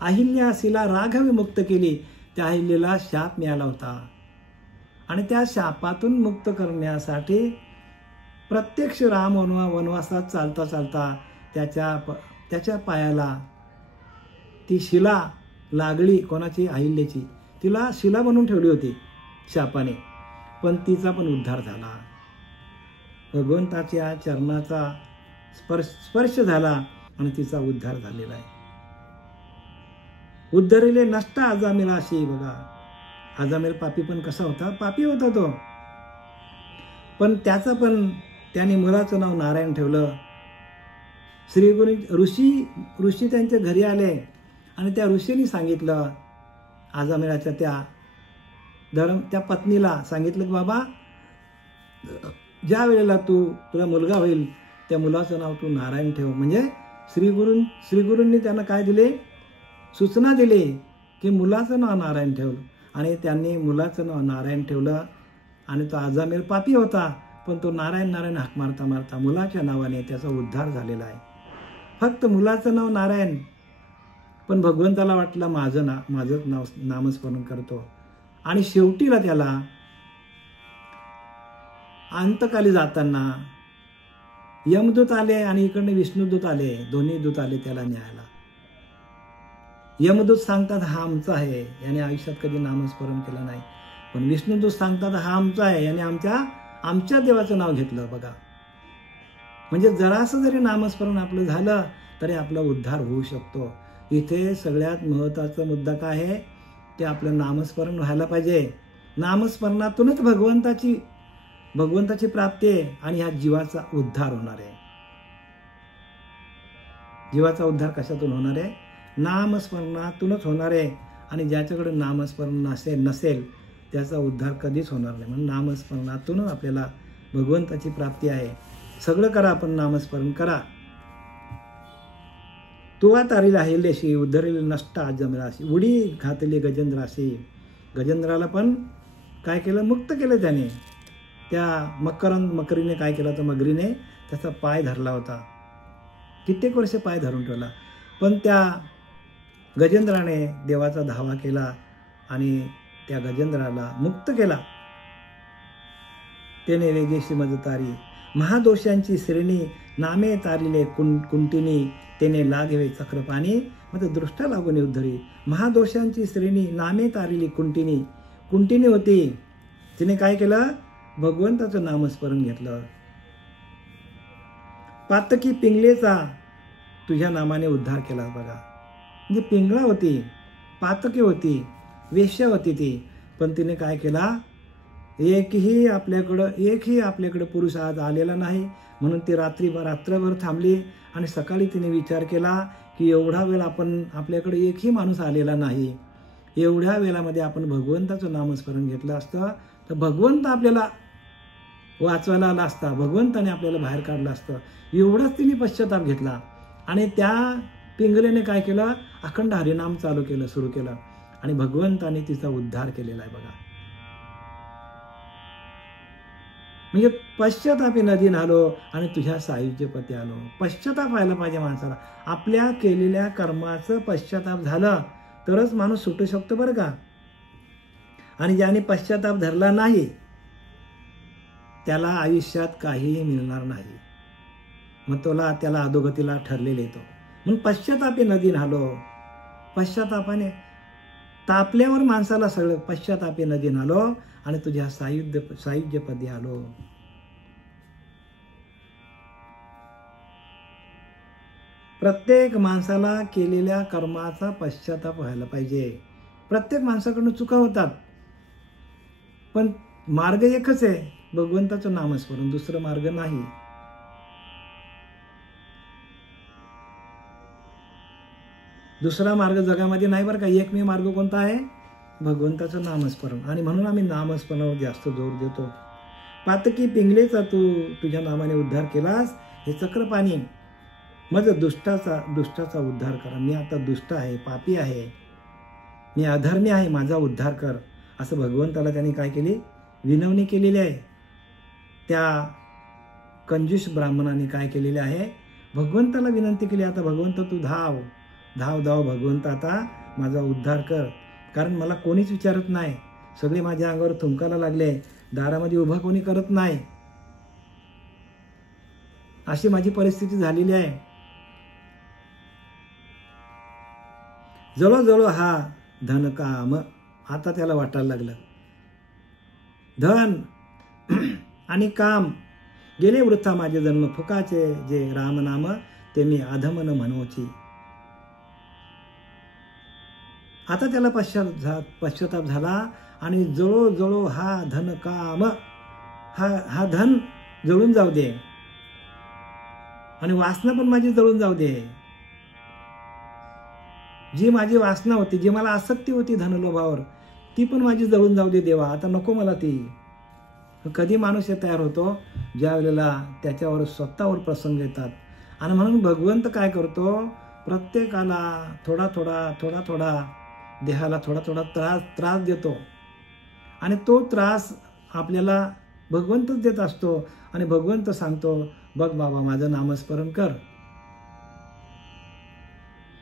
अहिल्याशीला राघवे मुक्त केली. त्या अहिल्याला शाप मिळाला होता आणि त्या शापातून मुक्त करण्यासाठी प्रत्यक्ष राम वनवासात चालता चालता त्याच्या पायाला ती शिला लागली. कोणाची? अहिल्याची. तिला शिला बनवून ठेवली होती शापाने, पण तिचा पण उद्धार झाला. भगवंताच्या चरणाचा स्पर्श झाला आणि तिचा उद्धार झालेला आहे. उद्धरिले नष्ट अजामिलाशी. बघा, अजामिल पापी पण कसा होता? पापी होता तो, पण त्याने मुलाचं नाव नारायण ठेवलं. श्रीगुरु ऋषी त्यांच्या घरी आले आणि त्या ऋषींनी सांगितलं, अजामिलाच्या त्या पत्नीला सांगितलं की बाबा, ज्या वेळेला तुला मुलगा होईल त्या मुलाचं नाव तू नारायण ठेव. म्हणजे श्रीगुरूंनी त्यांना काय दिले? सूचना दिली की मुलाचं नाव नारायण ठेव. आणि त्यांनी मुलाचं नाव नारायण ठेवलं. आणि तो अजामिल पापी होता, पण तो नारायण नारायण हाक मारता मारता मुलाच्या नावाने त्याचा उद्धार झालेला आहे. फक्त मुलाचं नाव नारायण, पण भगवंताला वाटलं माझं नामस्मरण करतो. आणि शेवटीला त्याला अंतकाली जाताना यमदूत आले आणि इकडनं विष्णुदूत आले. दोन्ही दूत आले त्याला न्यायला. यमदूत सांगतात हा आमचा आहे, याने आयुष्यात कधी नामस्मरण केलं नाही. पण विष्णुदूत सांगतात हा आमचा आहे, याने आमच्या देवाचं नाव घेतलं. बघा, म्हणजे जरासं जरी नामस्मरण आपलं झालं तरी आपला उद्धार होऊ शकतो. इथे सगळ्यात महत्त्वाचा मुद्दा काय आहे? ते आपलं नामस्मरण व्हायला पाहिजे. नामस्मरणातूनच भगवंताची प्राप्ती आहे आणि ह्या जीवाचा उद्धार होणार आहे. जीवाचा उद्धार कशातून होणार आहे? नामस्मरणातूनच होणार आहे. आणि ज्याच्याकडे नामस्मरण नसेल त्याचा उद्धार कधीच होणार नाही. म्हणून नामस्मरणातूनच आपल्याला भगवंताची प्राप्ती आहे. सगळं करा, आपण नामस्मरण करा. तुवा तारिले अहिल्याशी, उद्धरिले नष्ट अजामिलाशी. उडी घातली गजेंद्राशी. गजेंद्राला पण काय केलं? मुक्त केलं त्याने. त्या मकरीने काय केलं होतं? मगरीने त्याचा पाय धरला होता. कित्येक वर्ष पाय धरून ठेवला, पण त्या गजेंद्राने देवाचा धावा केला आणि त्या गजेंद्राला मुक्त केला. त्याने वेगेशी मज तारी. महादोषांची श्रेणी नामे तारिले कुंटिनी. त्याने लाघवे चक्रपाणी. मग दृष्टा लागून उद्धरी. महादोषांची श्रेणी नामे तारिली कुंटिनी. कुंटिनी होती, तिने काय केलं? भगवंताचं नामस्मरण घेतलं. पातकी पिंगलेचा तुझ्या नामाने उद्धार केला बघा. म्हणजे पिंगळा होती, पातकी होती, वेश्या होती ती, पण तिने काय केला? एकही आपल्याकडं पुरुष आज आलेला नाही, म्हणून ती रात्रभर थांबली आणि सकाळी तिने विचार केला की एवढा वेळ आपल्याकडे एकही माणूस आलेला नाही, एवढ्या वेळामध्ये आपण भगवंताचं नामस्मरण घेतलं असतं तर भगवंत आपल्याला वाचवायला आला असता, भगवंताने आपल्याला बाहेर काढलं असतं. एवढाच तिने पश्चाताप घेतला आणि त्या पिंगलेने काय केलं? अखंड हरिनाम सुरू केलं आणि भगवंताने तिचा उद्धार केलेला आहे बघा. म्हणजे पश्चातापी नदी नालो आणि तुझ्या सायुज्यपती आलो. पश्चाताप व्हायला पाहिजे माणसाला. आपल्या केलेल्या कर्माचं पश्चाताप झालं तरच माणूस सुटू शकतो बरं का. आणि ज्याने पश्चाताप धरला नाही त्याला आयुष्यात काहीही मिळणार नाही, मग त्याला अधोगतीला ठरलेले येतो. म्हणून पश्चातापी नदी नालो. पश्चातापाने तापल्यावर माणसाला सगळं पश्चातापी नदी नालो आणि तुझ्या सायुज्यपदी आलो. प्रत्येक माणसाला केलेल्या कर्माचा पश्चाताप व्हायला पाहिजे. प्रत्येक माणसाकडून चुका होतात, पण मार्ग एकच आहे, भगवंताचं नामस्मरण, दुसरं मार्ग नाही. दुसरा मार्ग जगामध्ये नाही बरं का. एकमेव मार्ग कोणता आहे? भगवंताचं नामस्मरण. आणि म्हणून आम्ही नामस्मरणावर जास्त जोर देतो. पातकी पिंगलेचा तू तुझ्या नामाने उद्धार केलास, हे चक्रपाणी माझं दुष्टाचा उद्धार करा. मी आता दुष्ट आहे, पापी आहे, मी अधर्मी आहे, माझा उद्धार कर, असं भगवंताला त्यांनी काय केली? विनवणी केलेली आहे. त्या कंजूष ब्राह्मणाने काय केलेले आहे? भगवंताला विनंती केली, आता भगवंत तू धाव भगवंत, आता माझा उद्धार कर, कारण मला कोणीच विचारत नाही, सगळे माझ्या अंगावर थुंकायला लागले, दारामध्ये उभा कोणी करत नाही, अशी माझी परिस्थिती झालेली आहे. जवळजवळ हा धन काम आता त्याला वाटायला लागलं. धन आणि काम गेले वृथा माझे जन्म, फुकाचे जे रामनाम ते मी अधमन म्हणोची. आता त्याला पश्चाताप झाला आणि जळो हा धन काम, हा धन जळून जाऊ दे आणि वासना पण माझी जळून जाऊ दे. जी माझी वासना होती, जी मला आसक्ती होती धनलोभावर, ती पण माझी जळून जाऊ दे देवा, आता नको मला ती. कधी माणूस हे तयार होतो? ज्या वेळेला त्याच्यावर स्वतःवर प्रसंग येतात. आणि म्हणून भगवंत काय करतो? प्रत्येकाला थोडा थोडा देहाला थोडा त्रास देतो आणि तो त्रास आपल्याला भगवंतच देत असतो. आणि भगवंत सांगतो, बघ बाबा माझं नामस्मरण कर,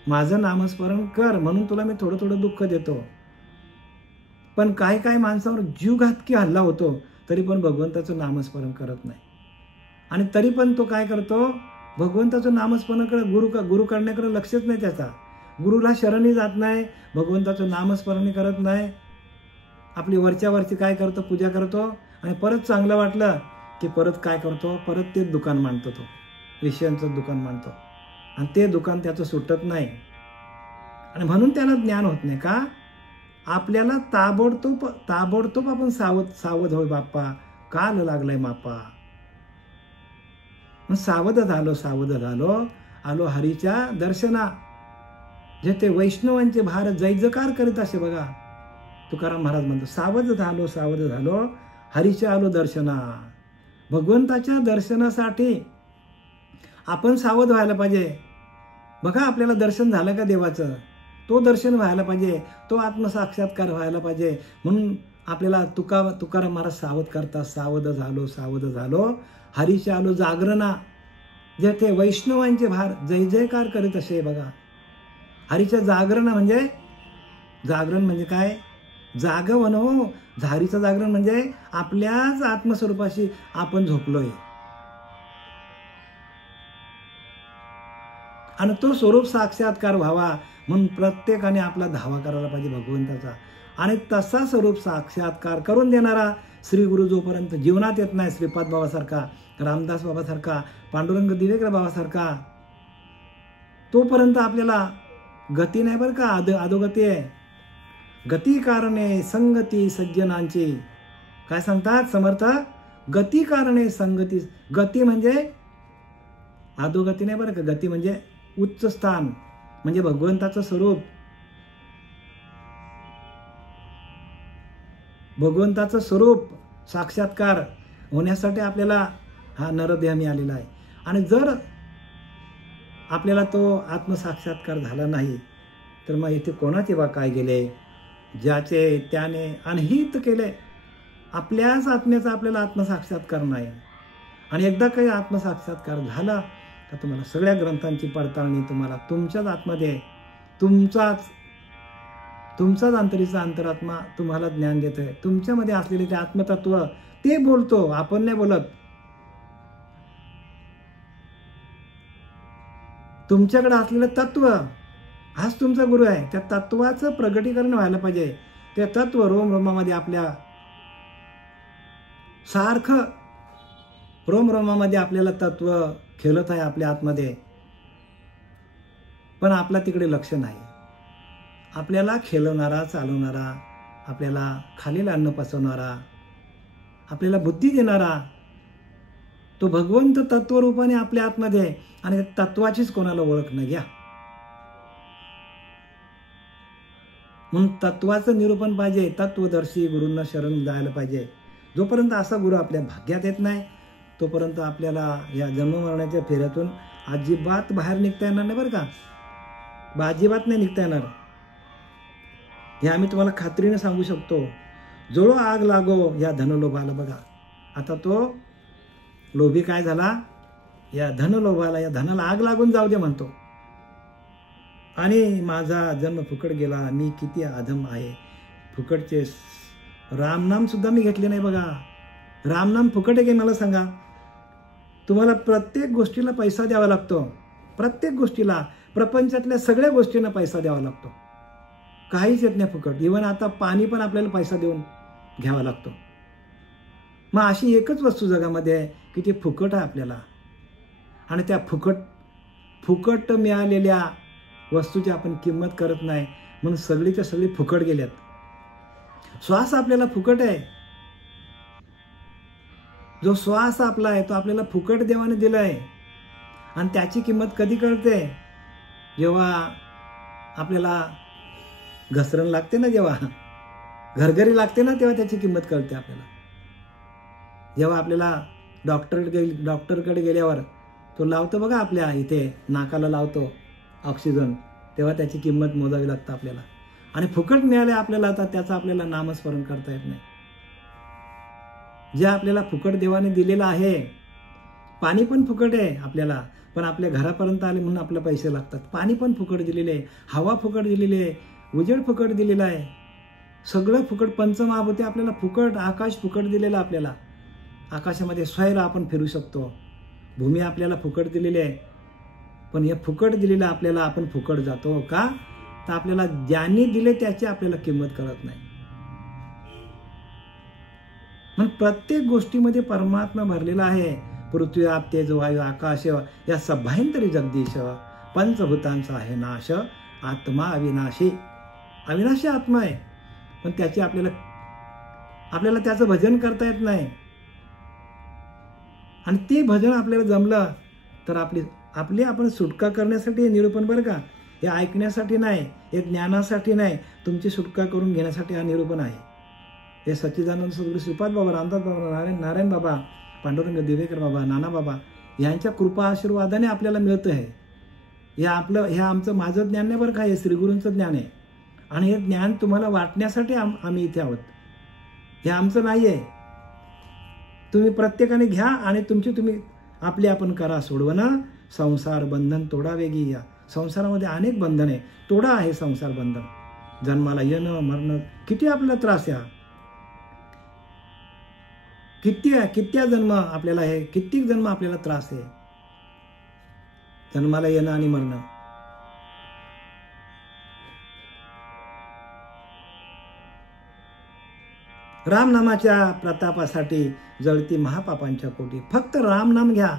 माझं नामस्मरण कर, म्हणून तुला मी थोडं दुःख देतो. पण काही माणसावर जीवघातकी हल्ला होतो तरी पण भगवंताचं नामस्मरण करत नाही. आणि तरी पण तो काय करतो? भगवंताचं नामस्मरण करत गुरु करण्याकडे लक्षच नाही त्याचा. गुरुला शरणही जात नाही, भगवंताचं नामस्मरण करत नाही, आपली वरची काय करतो? पूजा करतो आणि परत चांगलं वाटलं की परत काय करतो? परत तेच दुकान मांडतो, तो विषयांचं दुकान मांडतो आणि ते दुकान त्याचं सुटत नाही. आणि म्हणून त्याला ज्ञान होत नाही का? आपल्याला ताबडतोब आपण सावध होय बाप्पा, काल लागलाय मापा. सावध झालो, आलो हरीच्या दर्शना. जे ते वैष्णवांचे भार जयजकार करीत असे बघा. तुकाराम महाराज म्हणतो, सावध झालो हरीच्या आलो दर्शना. भगवंताच्या दर्शनासाठी आपण सावध व्हायला पाहिजे. बघा आपल्याला दर्शन झालं का देवाचं? तो दर्शन व्हायला पाहिजे, तो आत्मसाक्षात्कार व्हायला पाहिजे. म्हणून आपल्याला तुकाराम महाराज सावध करतात, सावध झालो हरीच्या आलो जागरणा. जे ते वैष्णवांचे भार जयजयकार करीत असे बघा. हरीच्या जागरण म्हणजे काय? जागवन हो. हरीचं जागरण म्हणजे आपल्याच आत्मस्वरूपाशी आपण झोपलोय आणि तो स्वरूप साक्षात्कार व्हावा म्हणून प्रत्येकाने आपला धावा करायला पाहिजे भगवंताचा. आणि तसा स्वरूप साक्षात्कार करून देणारा श्री गुरु जोपर्यंत जीवनात येत नाही, श्रीपाद बाबासारखा, रामदास बाबासारखा, पांडुरंग दिवेकर बाबासारखा, तोपर्यंत आपल्याला गती नाही बरं का, अधोगती आहे. गती कारणे संगती सज्जनांची, काय सांगतात समर्थ, गती कारणे संगती. गती म्हणजे अधोगती नाही बरं का, गती म्हणजे उच्च स्थान, म्हणजे भगवंताचं स्वरूप. भगवंताचं स्वरूप साक्षात्कार होण्यासाठी आपल्याला हा नरदेह मिळालेला आहे. आणि जर आपल्याला तो आत्मसाक्षात्कार झाला नाही तर मग इथे कोणाचे बा काय गेले, ज्याचे त्याने अनहित केले. आपल्याच आत्म्याचा आपल्याला आत्मसाक्षात्कार नाही. आणि एकदा काही आत्मसाक्षात्कार झाला तर तुम्हाला सगळ्या ग्रंथांची पडताळणी तुम्हाला तुमच्याच आतमध्ये, तुमचाच अंतरीचा अंतरात्मा तुम्हाला ज्ञान देतोय. तुमच्यामध्ये असलेले ते आत्मतत्व ते बोलतो, आपण नाही बोलत. तुमच्याकडे असलेलं तत्व हाच तुमचा गुरु आहे. त्या तत्वाचं प्रगटीकरण व्हायला पाहिजे. ते तत्व रोम रोमामध्ये आपल्या सारखं रोम रोमामध्ये आपल्याला तत्व खेळत आहे आपल्या आतमध्ये, पण आपला तिकडे लक्ष नाही. आपल्याला खेळवणारा, चालवणारा, आपल्याला खालील अन्न पचवणारा, आपल्याला बुद्धी देणारा तो भगवंत तत्वरूपाने आपल्या आतमध्ये. आणि तत्वाचीच कोणाला ओळख नाही घ्या. म्हणून तत्वाचं निरूपण पाहिजे. तत्वदर्शी गुरूंना शरण जायला पाहिजे. जोपर्यंत असा गुरु आपल्या भाग्यात येत नाही तोपर्यंत आपल्याला या जन्ममरणाच्या फेऱ्यातून अजिबात बाहेर निघता येणार नाही बरं का. अजिबात नाही निघता येणार. हे आम्ही तुम्हाला खात्रीने सांगू शकतो. जोडो आग लागो या धनलोभाला. बघा आता तो लोभी काय झाला, या धनलोभाला, या धनाला आग लागून जाऊ दे म्हणतो. आणि माझा जन्म फुकट गेला, मी किती अधम आहे. फुकटचे रामनाम सुद्धा मी घेतले नाही. बघा रामनाम फुकट आहे की मला सांगा. तुम्हाला प्रत्येक गोष्टीला पैसा द्यावा लागतो. प्रत्येक गोष्टीला, प्रपंचातल्या सगळ्या गोष्टींना पैसा द्यावा लागतो. काहीच येत नाही फुकट. इव्हन आता पाणी पण आपल्याला पैसा देऊन घ्यावा लागतो. मग अशी एकच वस्तू जगामध्ये आहे की ती फुकट आहे आपल्याला. आणि त्या फुकट मिळालेल्या वस्तूची आपण किंमत करत नाही, म्हणून सगळीच्या सगळी फुकट गेल्यात. श्वास आपल्याला फुकट आहे. जो श्वास आपला आहे तो आपल्याला फुकट देवाने दिला आहे. आणि त्याची किंमत कधी कळते, जेव्हा आपल्याला घसरण लागते ना, जेव्हा घरघरी लागते ना, तेव्हा त्याची किंमत कळते आपल्याला. जेव्हा आपल्याला डॉक्टरकडे गेल्यावर तो लावतो बघा आपल्या इथे नाकाला लावतो ऑक्सिजन, तेव्हा त्याची किंमत मोजावी लागते आपल्याला. आणि फुकट मिळाले आपल्याला आता त्याचं आपल्याला नामस्मरण करता येत नाही. जे आपल्याला फुकट देवाने दिलेलं आहे, पाणी पण फुकट आहे आपल्याला, पण आपल्या घरापर्यंत आले म्हणून आपले पैसे लागतात. पाणी पण फुकट दिलेले आहे, हवा फुकट दिलेली आहे, उजेड फुकट दिलेला आहे, सगळं फुकट. पंचमहाभूते आपल्याला फुकट, आकाश फुकट दिलेलं आपल्याला. आकाशामध्ये स्वैर आपण फिरू शकतो. भूमी आपल्याला फुकट दिलेली आहे, पण हे फुकट दिलेलं आपल्याला आपण फुकट जातो का, तर आपल्याला ज्यांनी दिले त्याची आपल्याला किंमत कळत नाही. म्हणून प्रत्येक गोष्टीमध्ये परमात्मा भरलेला आहे. पृथ्वी आप तेज वायू आकाश या सभांतरी जगदीश, पंचभूतांचा आहे नाश, आत्मा अविनाशी. अविनाशी आत्मा आहे, पण त्याची आपल्याला त्याचं भजन करता येत नाही. आणि ते भजन आपल्याला जमलं तर आपली आपण सुटका करण्यासाठी हे निरूपण बरं का. हे ऐकण्यासाठी नाही, हे ज्ञानासाठी नाही, तुमची सुटका करून घेण्यासाठी हा निरूपण आहे. हे सच्चिदानंद सद्गुरू श्रीपाद बाबा, रामदास बाबा, नारायण बाबा, पांडुरंग दिवेकर बाबा, नाना बाबा यांच्या कृपा आशीर्वादाने आपल्याला मिळतं आहे. हे माझं ज्ञान नाही बरं का, हे श्रीगुरूंचं ज्ञान आहे. आणि हे ज्ञान तुम्हाला वाटण्यासाठी आम्ही इथे आहोत. हे आमचं नाही आहे. तुम्ही प्रत्येकाने घ्या आणि तुम्ही आपले आपण करा सोडवणं. संसार बंधन तोडा वेगी. या संसारामध्ये अनेक बंधन आहे, तोडा आहे संसार बंधन. जन्माला येणं मरणं किती आपल्याला त्रास आहे. किती जन्म आपल्याला आहे, कित्येक जन्म आपल्याला त्रास आहे जन्माला येणं आणि मरणं. रामनामाच्या प्रतापासाठी जळती महापापांच्या कोटी. फक्त रामनाम घ्या,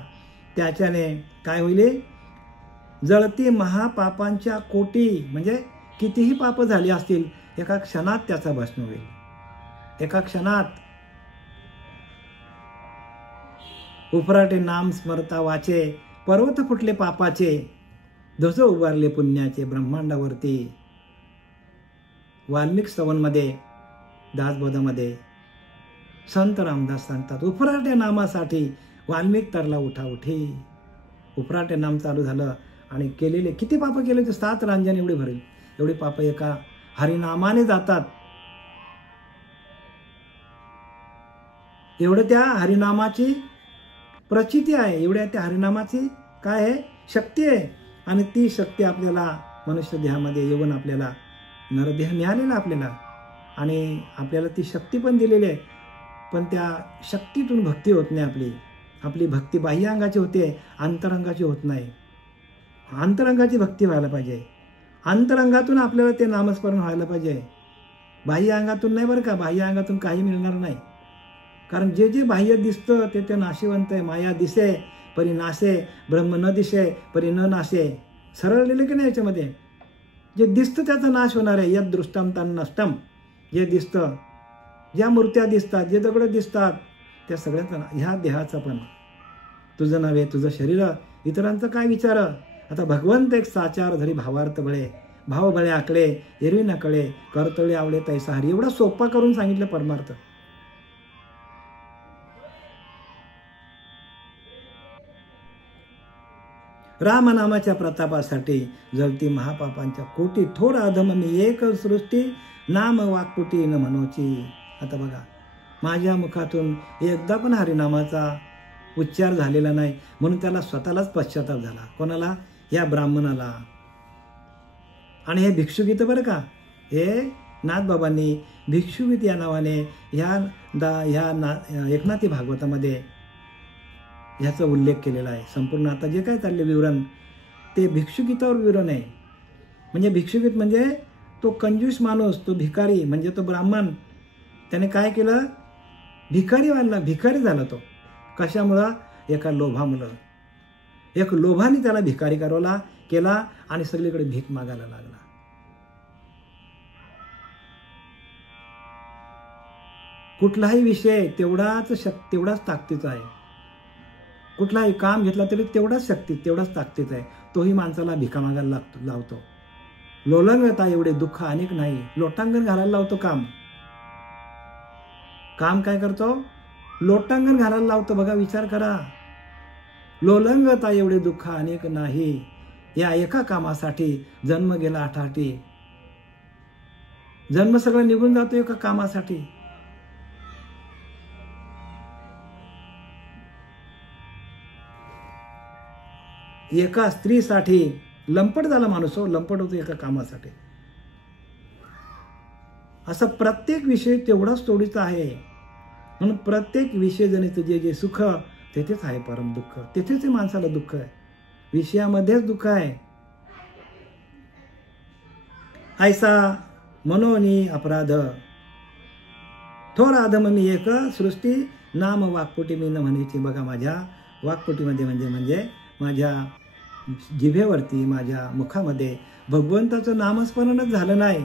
त्याच्याने काय होईल? जळती महापापांच्या कोटी. म्हणजे कितीही पाप झाली असतील, एका क्षणात त्याचा भस्म होईल. एका क्षणात. उफराटे नाम स्मरता वाचे, पर्वत फुटले पापाचे, ध्वज उभारले पुण्याचे ब्रह्मांडावरती. वाल्मिक स्तवनमध्ये, दासबोधामध्ये संत रामदास सांगतात, उफराटे नामासाठी वाल्मिक तरला उठा उठी. उफराटे नाम चालू झालं आणि केलेले किती पाप केले ते 7 रांजण एवढी भरेल. एवढी पाप एका हरिनामाने जातात. एवढं त्या हरिनामाची प्रचिती आहे, एवढ्या त्या हरिनामाची काय आहे? शक्ती आहे. आणि ती शक्ती आपल्याला मनुष्य देहामध्ये येऊन आपल्याला नरदेह मिळालेला आपल्याला, आणि आपल्याला ती शक्ती पण दिलेली आहे. पण त्या शक्तीतून भक्ती होत नाही. आपली भक्ती बाह्य अंगाची होते, अंतरंगाची होत नाही. अंतरंगाची भक्ती व्हायला पाहिजे. अंतरंगातून आपल्याला ते नामस्मरण व्हायला पाहिजे, बाह्य अंगातून नाही. बरं का, बाह्य अंगातून काही मिळणार नाही. कारण जे जे बाह्य दिसतं ते नाशिवंत आहे. माया दिसे परी नासे, ब्रह्म न दिसे परी न नासे. सरळ लिहिले की नाही याच्यामध्ये? जे दिसतं त्याचा नाश होणार आहे. यद दृष्टम तन नष्टम. जे दिसतं, ज्या मूर्त्या दिसतात, जे दगड दिसतात, त्या सगळ्यांचा, ह्या देहाचा पण, तुझं नव्हे तुझं शरीर, इतरांचं काय विचार. आता भगवंत एक साचार धरी भावार्थ बळे, भाव बळे आकळे, एरवी नकळे, करतळे आवडे तैसा हरी. एवढा सोपा करून सांगितलं परमार्थ. रामनामाच्या प्रतापासाठी जळती महापापांच्या कोटी. थोर अधम मी एक सृष्टी, नाम वाक्पुटी न मनोची. आता बघा, माझ्या मुखातून एकदा पण हरिनामाचा उच्चार झालेला नाही, म्हणून त्याला स्वतःलाच पश्चाताप झाला. कोणाला? या ब्राह्मणाला. आणि हे भिक्षुगीत बरं का, हे नाथबाबांनी भिक्षुगीत या नावाने ह्या एकनाथी भागवतामध्ये ह्याचा उल्लेख केलेला आहे. संपूर्ण आता जे काय चालले विवरण, ते भिक्षुगीतावर विवरण आहे. म्हणजे भिक्षुगीत म्हणजे तो कंजूस माणूस, तो भिकारी, म्हणजे तो ब्राह्मण, त्याने काय केलं? भिकारी झाला तो. कशामुळं? एका लोभामुळं. एक लोभाने त्याला भिकारी केला आणि सगळीकडे भीक मागायला लागला. कुठलाही विषय तेवढाच ताकदीचा आहे. कुठलाही काम घेतला तरी तेवढाच ताकदीचा आहे. तोही माणसाला भिका मागायला लावतो. लोलंगता एवढे दुःख अनेक नाही. लोटांगण घालायला लावतो काम काय करतो? लोटांगण घालायला लावतो. बघा, विचार करा. लोलंगता एवढे दुःख अनेक नाही. या एका कामासाठी जन्म गेला आठाठी. जन्म सगळा निघून जातो एका कामासाठी. एका स्त्रीसाठी लंपट झाला माणूस. लंपट होतो एका कामासाठी. असं प्रत्येक विषय तेवढाच तोडीचा आहे. म्हणून प्रत्येक विषय जनित जे सुख, तेथेच आहे परम दुःख. तेथेच माणसाला दुःख आहे. विषयामध्येच दुःख आहे. ऐसा मनोनी अपराध, थोर अधम मी एक सृष्टी, नाम वाक्पुटी मी न म्हणायची. बघा, माझ्या वाक्पुटीमध्ये म्हणजे माझ्या जिभेवरती, माझ्या मुखामध्ये भगवंताचं नामस्मरणच झालं नाही.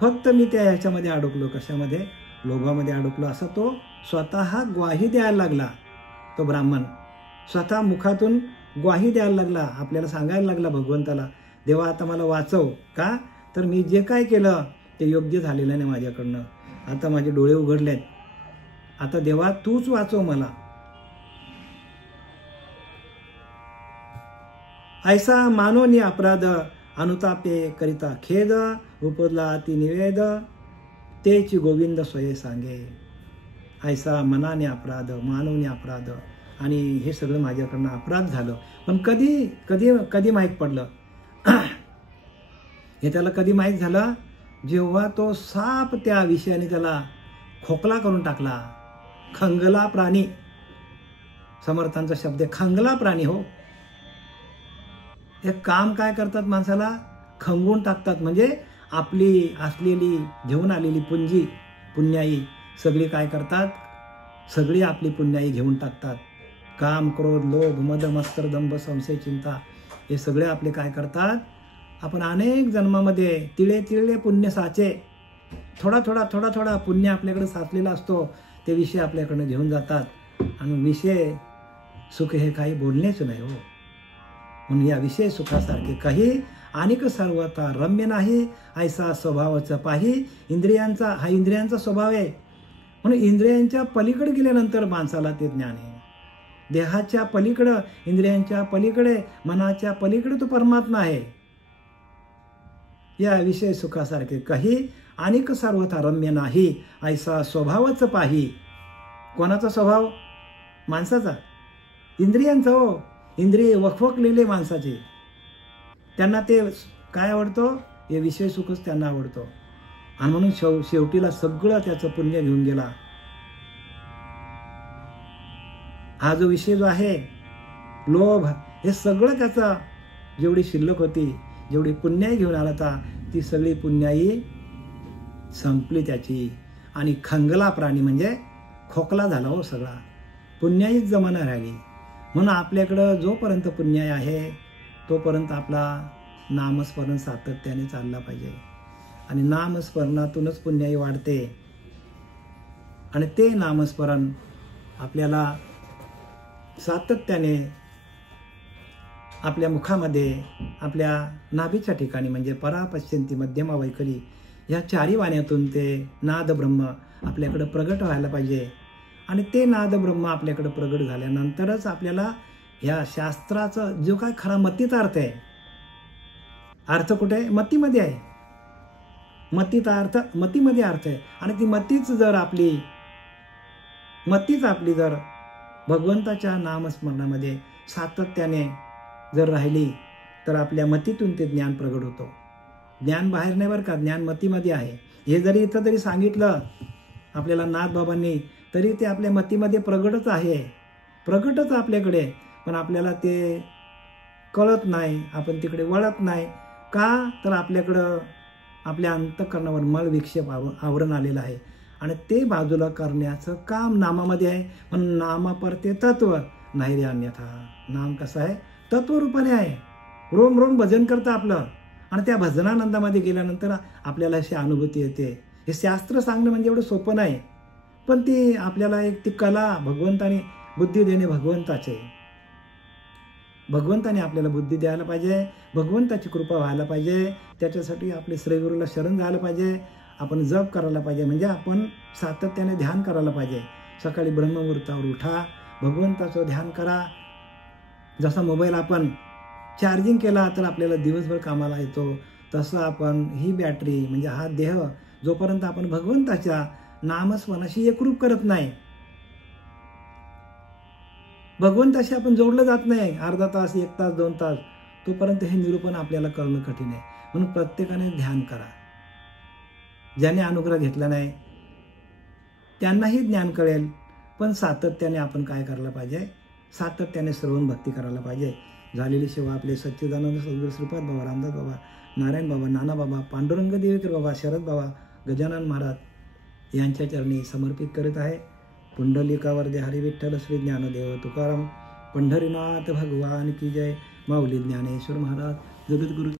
फक्त मी त्या ह्याच्यामध्ये अडकलो. कशामध्ये? लोभामध्ये अडकलो. असं तो स्वतः ग्वाही द्यायला लागला. तो ब्राह्मण स्वतः मुखातून ग्वाही द्यायला लागला. आपल्याला सांगायला लागला भगवंताला, देवा आता मला वाचव. का? तर मी जे काय केलं ते योग्य झालेलं नाही माझ्याकडनं. आता माझे डोळे उघडलेत. आता देवा तूच वाचव मला. ऐसा मानोनी अपराध, अनुतापे करिता खेद, उपजला अति निवेद, तेची गोविंद स्वये सांगे. ऐसा मनाने अपराध, मानवने अपराध, आणि हे सगळं माझ्याकडनं अपराध झालं. पण कधी माहीत पडलं? हे त्याला कधी माहीत झालं? जेव्हा तो साप त्या विषयाने त्याला खोकला करून टाकला. खंगला प्राणी, समर्थांचा शब्द आहे, खंगला प्राणी. हो, हे काम काय करतात? माणसाला खंगून टाकतात. म्हणजे आपली असलेली घेऊन आलेली पुंजी, पुण्याई, सगळी काय करतात, सगळी आपली पुण्याई घेऊन टाकतात. काम, क्रोध, लोभ, मद, मत्सर, दंभ, संशय, चिंता हे सगळे आपले काय करतात, आपण अनेक जन्मामध्ये तिळे तिळे पुण्य साचे, थोडा थोडा थोडा थोडा पुण्य आपल्याकडे साचलेला असतो, ते विषय आपल्याकडे घेऊन जातात. आणि विषय सुख हे काही बोलणेच नाही हो. म्हणून या विषय सुखासारखे काही अनेक सर्वथा रम्य नाही, ऐसा स्वभावाचा पाही. हा इंद्रियांचा स्वभाव आहे. म्हणून इंद्रियांच्या पलीकडे गेल्यानंतर माणसाला ते ज्ञान आहे. देहाच्या पलीकडं, इंद्रियांच्या पलीकडे, मनाच्या पलीकडे तो परमात्मा आहे. या विषय सुखासारखे काही अनेक सर्वथा रम्य नाही, ऐसा स्वभावच पाही. कोणाचा स्वभाव? माणसाचा, इंद्रियांचा हो. इंद्रिय वखवकलेले माणसाचे, त्यांना ते काय आवडतो, हे विषय सुखच त्यांना आवडतो. आणि म्हणून शेवटीला सगळं त्याचं पुण्य घेऊन गेला. हा जो विषय जो आहे लोभ, हे सगळं त्याचा जेवढी शिल्लक होती, जेवढी पुण्याई घेऊन आला होता, ती सगळी पुण्याई संपली त्याची. आणि खंगला प्राणी म्हणजे खोकला झाला हो सगळा, पुण्याईच जमाना राहिली. म्हणून आपल्याकडं जोपर्यंत पुण्याई आहे तोपर्यंत आपला नामस्मरण सातत्याने चालला पाहिजे. आणि नामस्मरणातूनच पुण्याई वाढते. आणि ते नामस्मरण आपल्याला सातत्याने आपल्या मुखामध्ये, आपल्या नाभीच्या ठिकाणी म्हणजे परा, पश्चिंती, मध्यमा, वैखरी या चारी वाण्यातून ते नाद ब्रह्म आपल्याकडे प्रगट व्हायला पाहिजे. आणि ते नाद ब्रह्म आपल्याकडे प्रगट झाल्यानंतरच आपल्याला ह्या शास्त्राचा जो काय खरा मतीचा अर्थ आहे, अर्थ कुठे? मतीमध्ये आहे. मतीचा अर्थ, मतीमध्ये अर्थ आहे. आणि ती मतीच आपली जर भगवंताच्या नामस्मरणामध्ये सातत्याने जर राहिली तर आपल्या मतीतून ते ज्ञान प्रगट होतो. ज्ञान बाहेर नाही बरं का, ज्ञान मतीमध्ये आहे. हे जरी इथं जरी सांगितलं आपल्याला नाथबाबांनी, तरी ते आपल्या मतीमध्ये प्रगटच आहे, प्रगटच आपल्याकडे. पण आपल्याला ते कळत नाही, आपण तिकडे वळत नाही. का? तर आपल्याकडं आपल्या अंतःकरणावर मळ विक्षेप आवरण आलेलं आहे. आणि ते बाजूला करण्याचं काम नामामध्ये आहे. पण नामापरते तत्व नाही रे अन्यथा. नाम कसं आहे? तत्वरूपाने आहे. रोम रोम भजन करतं आपलं. आणि त्या भजनानंदामध्ये गेल्यानंतर आपल्याला अशी अनुभूती येते. हे शास्त्र सांगणं म्हणजे एवढं सोपं नाही. पण ती आपल्याला एक ती कला भगवंताने बुद्धी देणे भगवंताचे. भगवंताने आपल्याला बुद्धी द्यायला पाहिजे, भगवंताची कृपा व्हायला पाहिजे. त्याच्यासाठी आपले श्रीगुरूला शरण जायला पाहिजे, आपण जप करायला पाहिजे. म्हणजे आपण सातत्याने ध्यान करायला पाहिजे. सकाळी ब्रह्ममुहूर्तावर उठा, भगवंताचं ध्यान करा. जसा मोबाईल आपण चार्जिंग केला तर आपल्याला दिवसभर कामाला येतो, तसं आपण ही बॅटरी म्हणजे हा देह जोपर्यंत आपण भगवंताच्या नामस्मरणाशी एकरूप करत नाही, भगवंताशी आपण जोडलं जात नाही, अर्धा तास, 1 तास, 2 तास, तोपर्यंत हे निरूपण आपल्याला करणं कठीण आहे. म्हणून प्रत्येकाने ध्यान करा. ज्याने अनुग्रह घेतला नाही त्यांनाही ज्ञान कळेल. पण सातत्याने आपण काय करायला पाहिजे? सातत्याने श्रवण भक्ती करायला पाहिजे. झालेली सेवा आपले सच्चिदानंद सद्गुरू श्रीपाद बाबा, रामदास बाबा, नारायण बाबा, नाना बाबा, पांडुरंग देवेकर बाबा, शरद बाबा, गजानन महाराज यांच्या चरणी समर्पित करीत आहे. पुंडलिकावर दे हरी विठ्ठल श्री ज्ञानदेव तुकाराम पंढरीनाथ भगवान की जय. माऊली ज्ञानेश्वर महाराज जगद्गुरु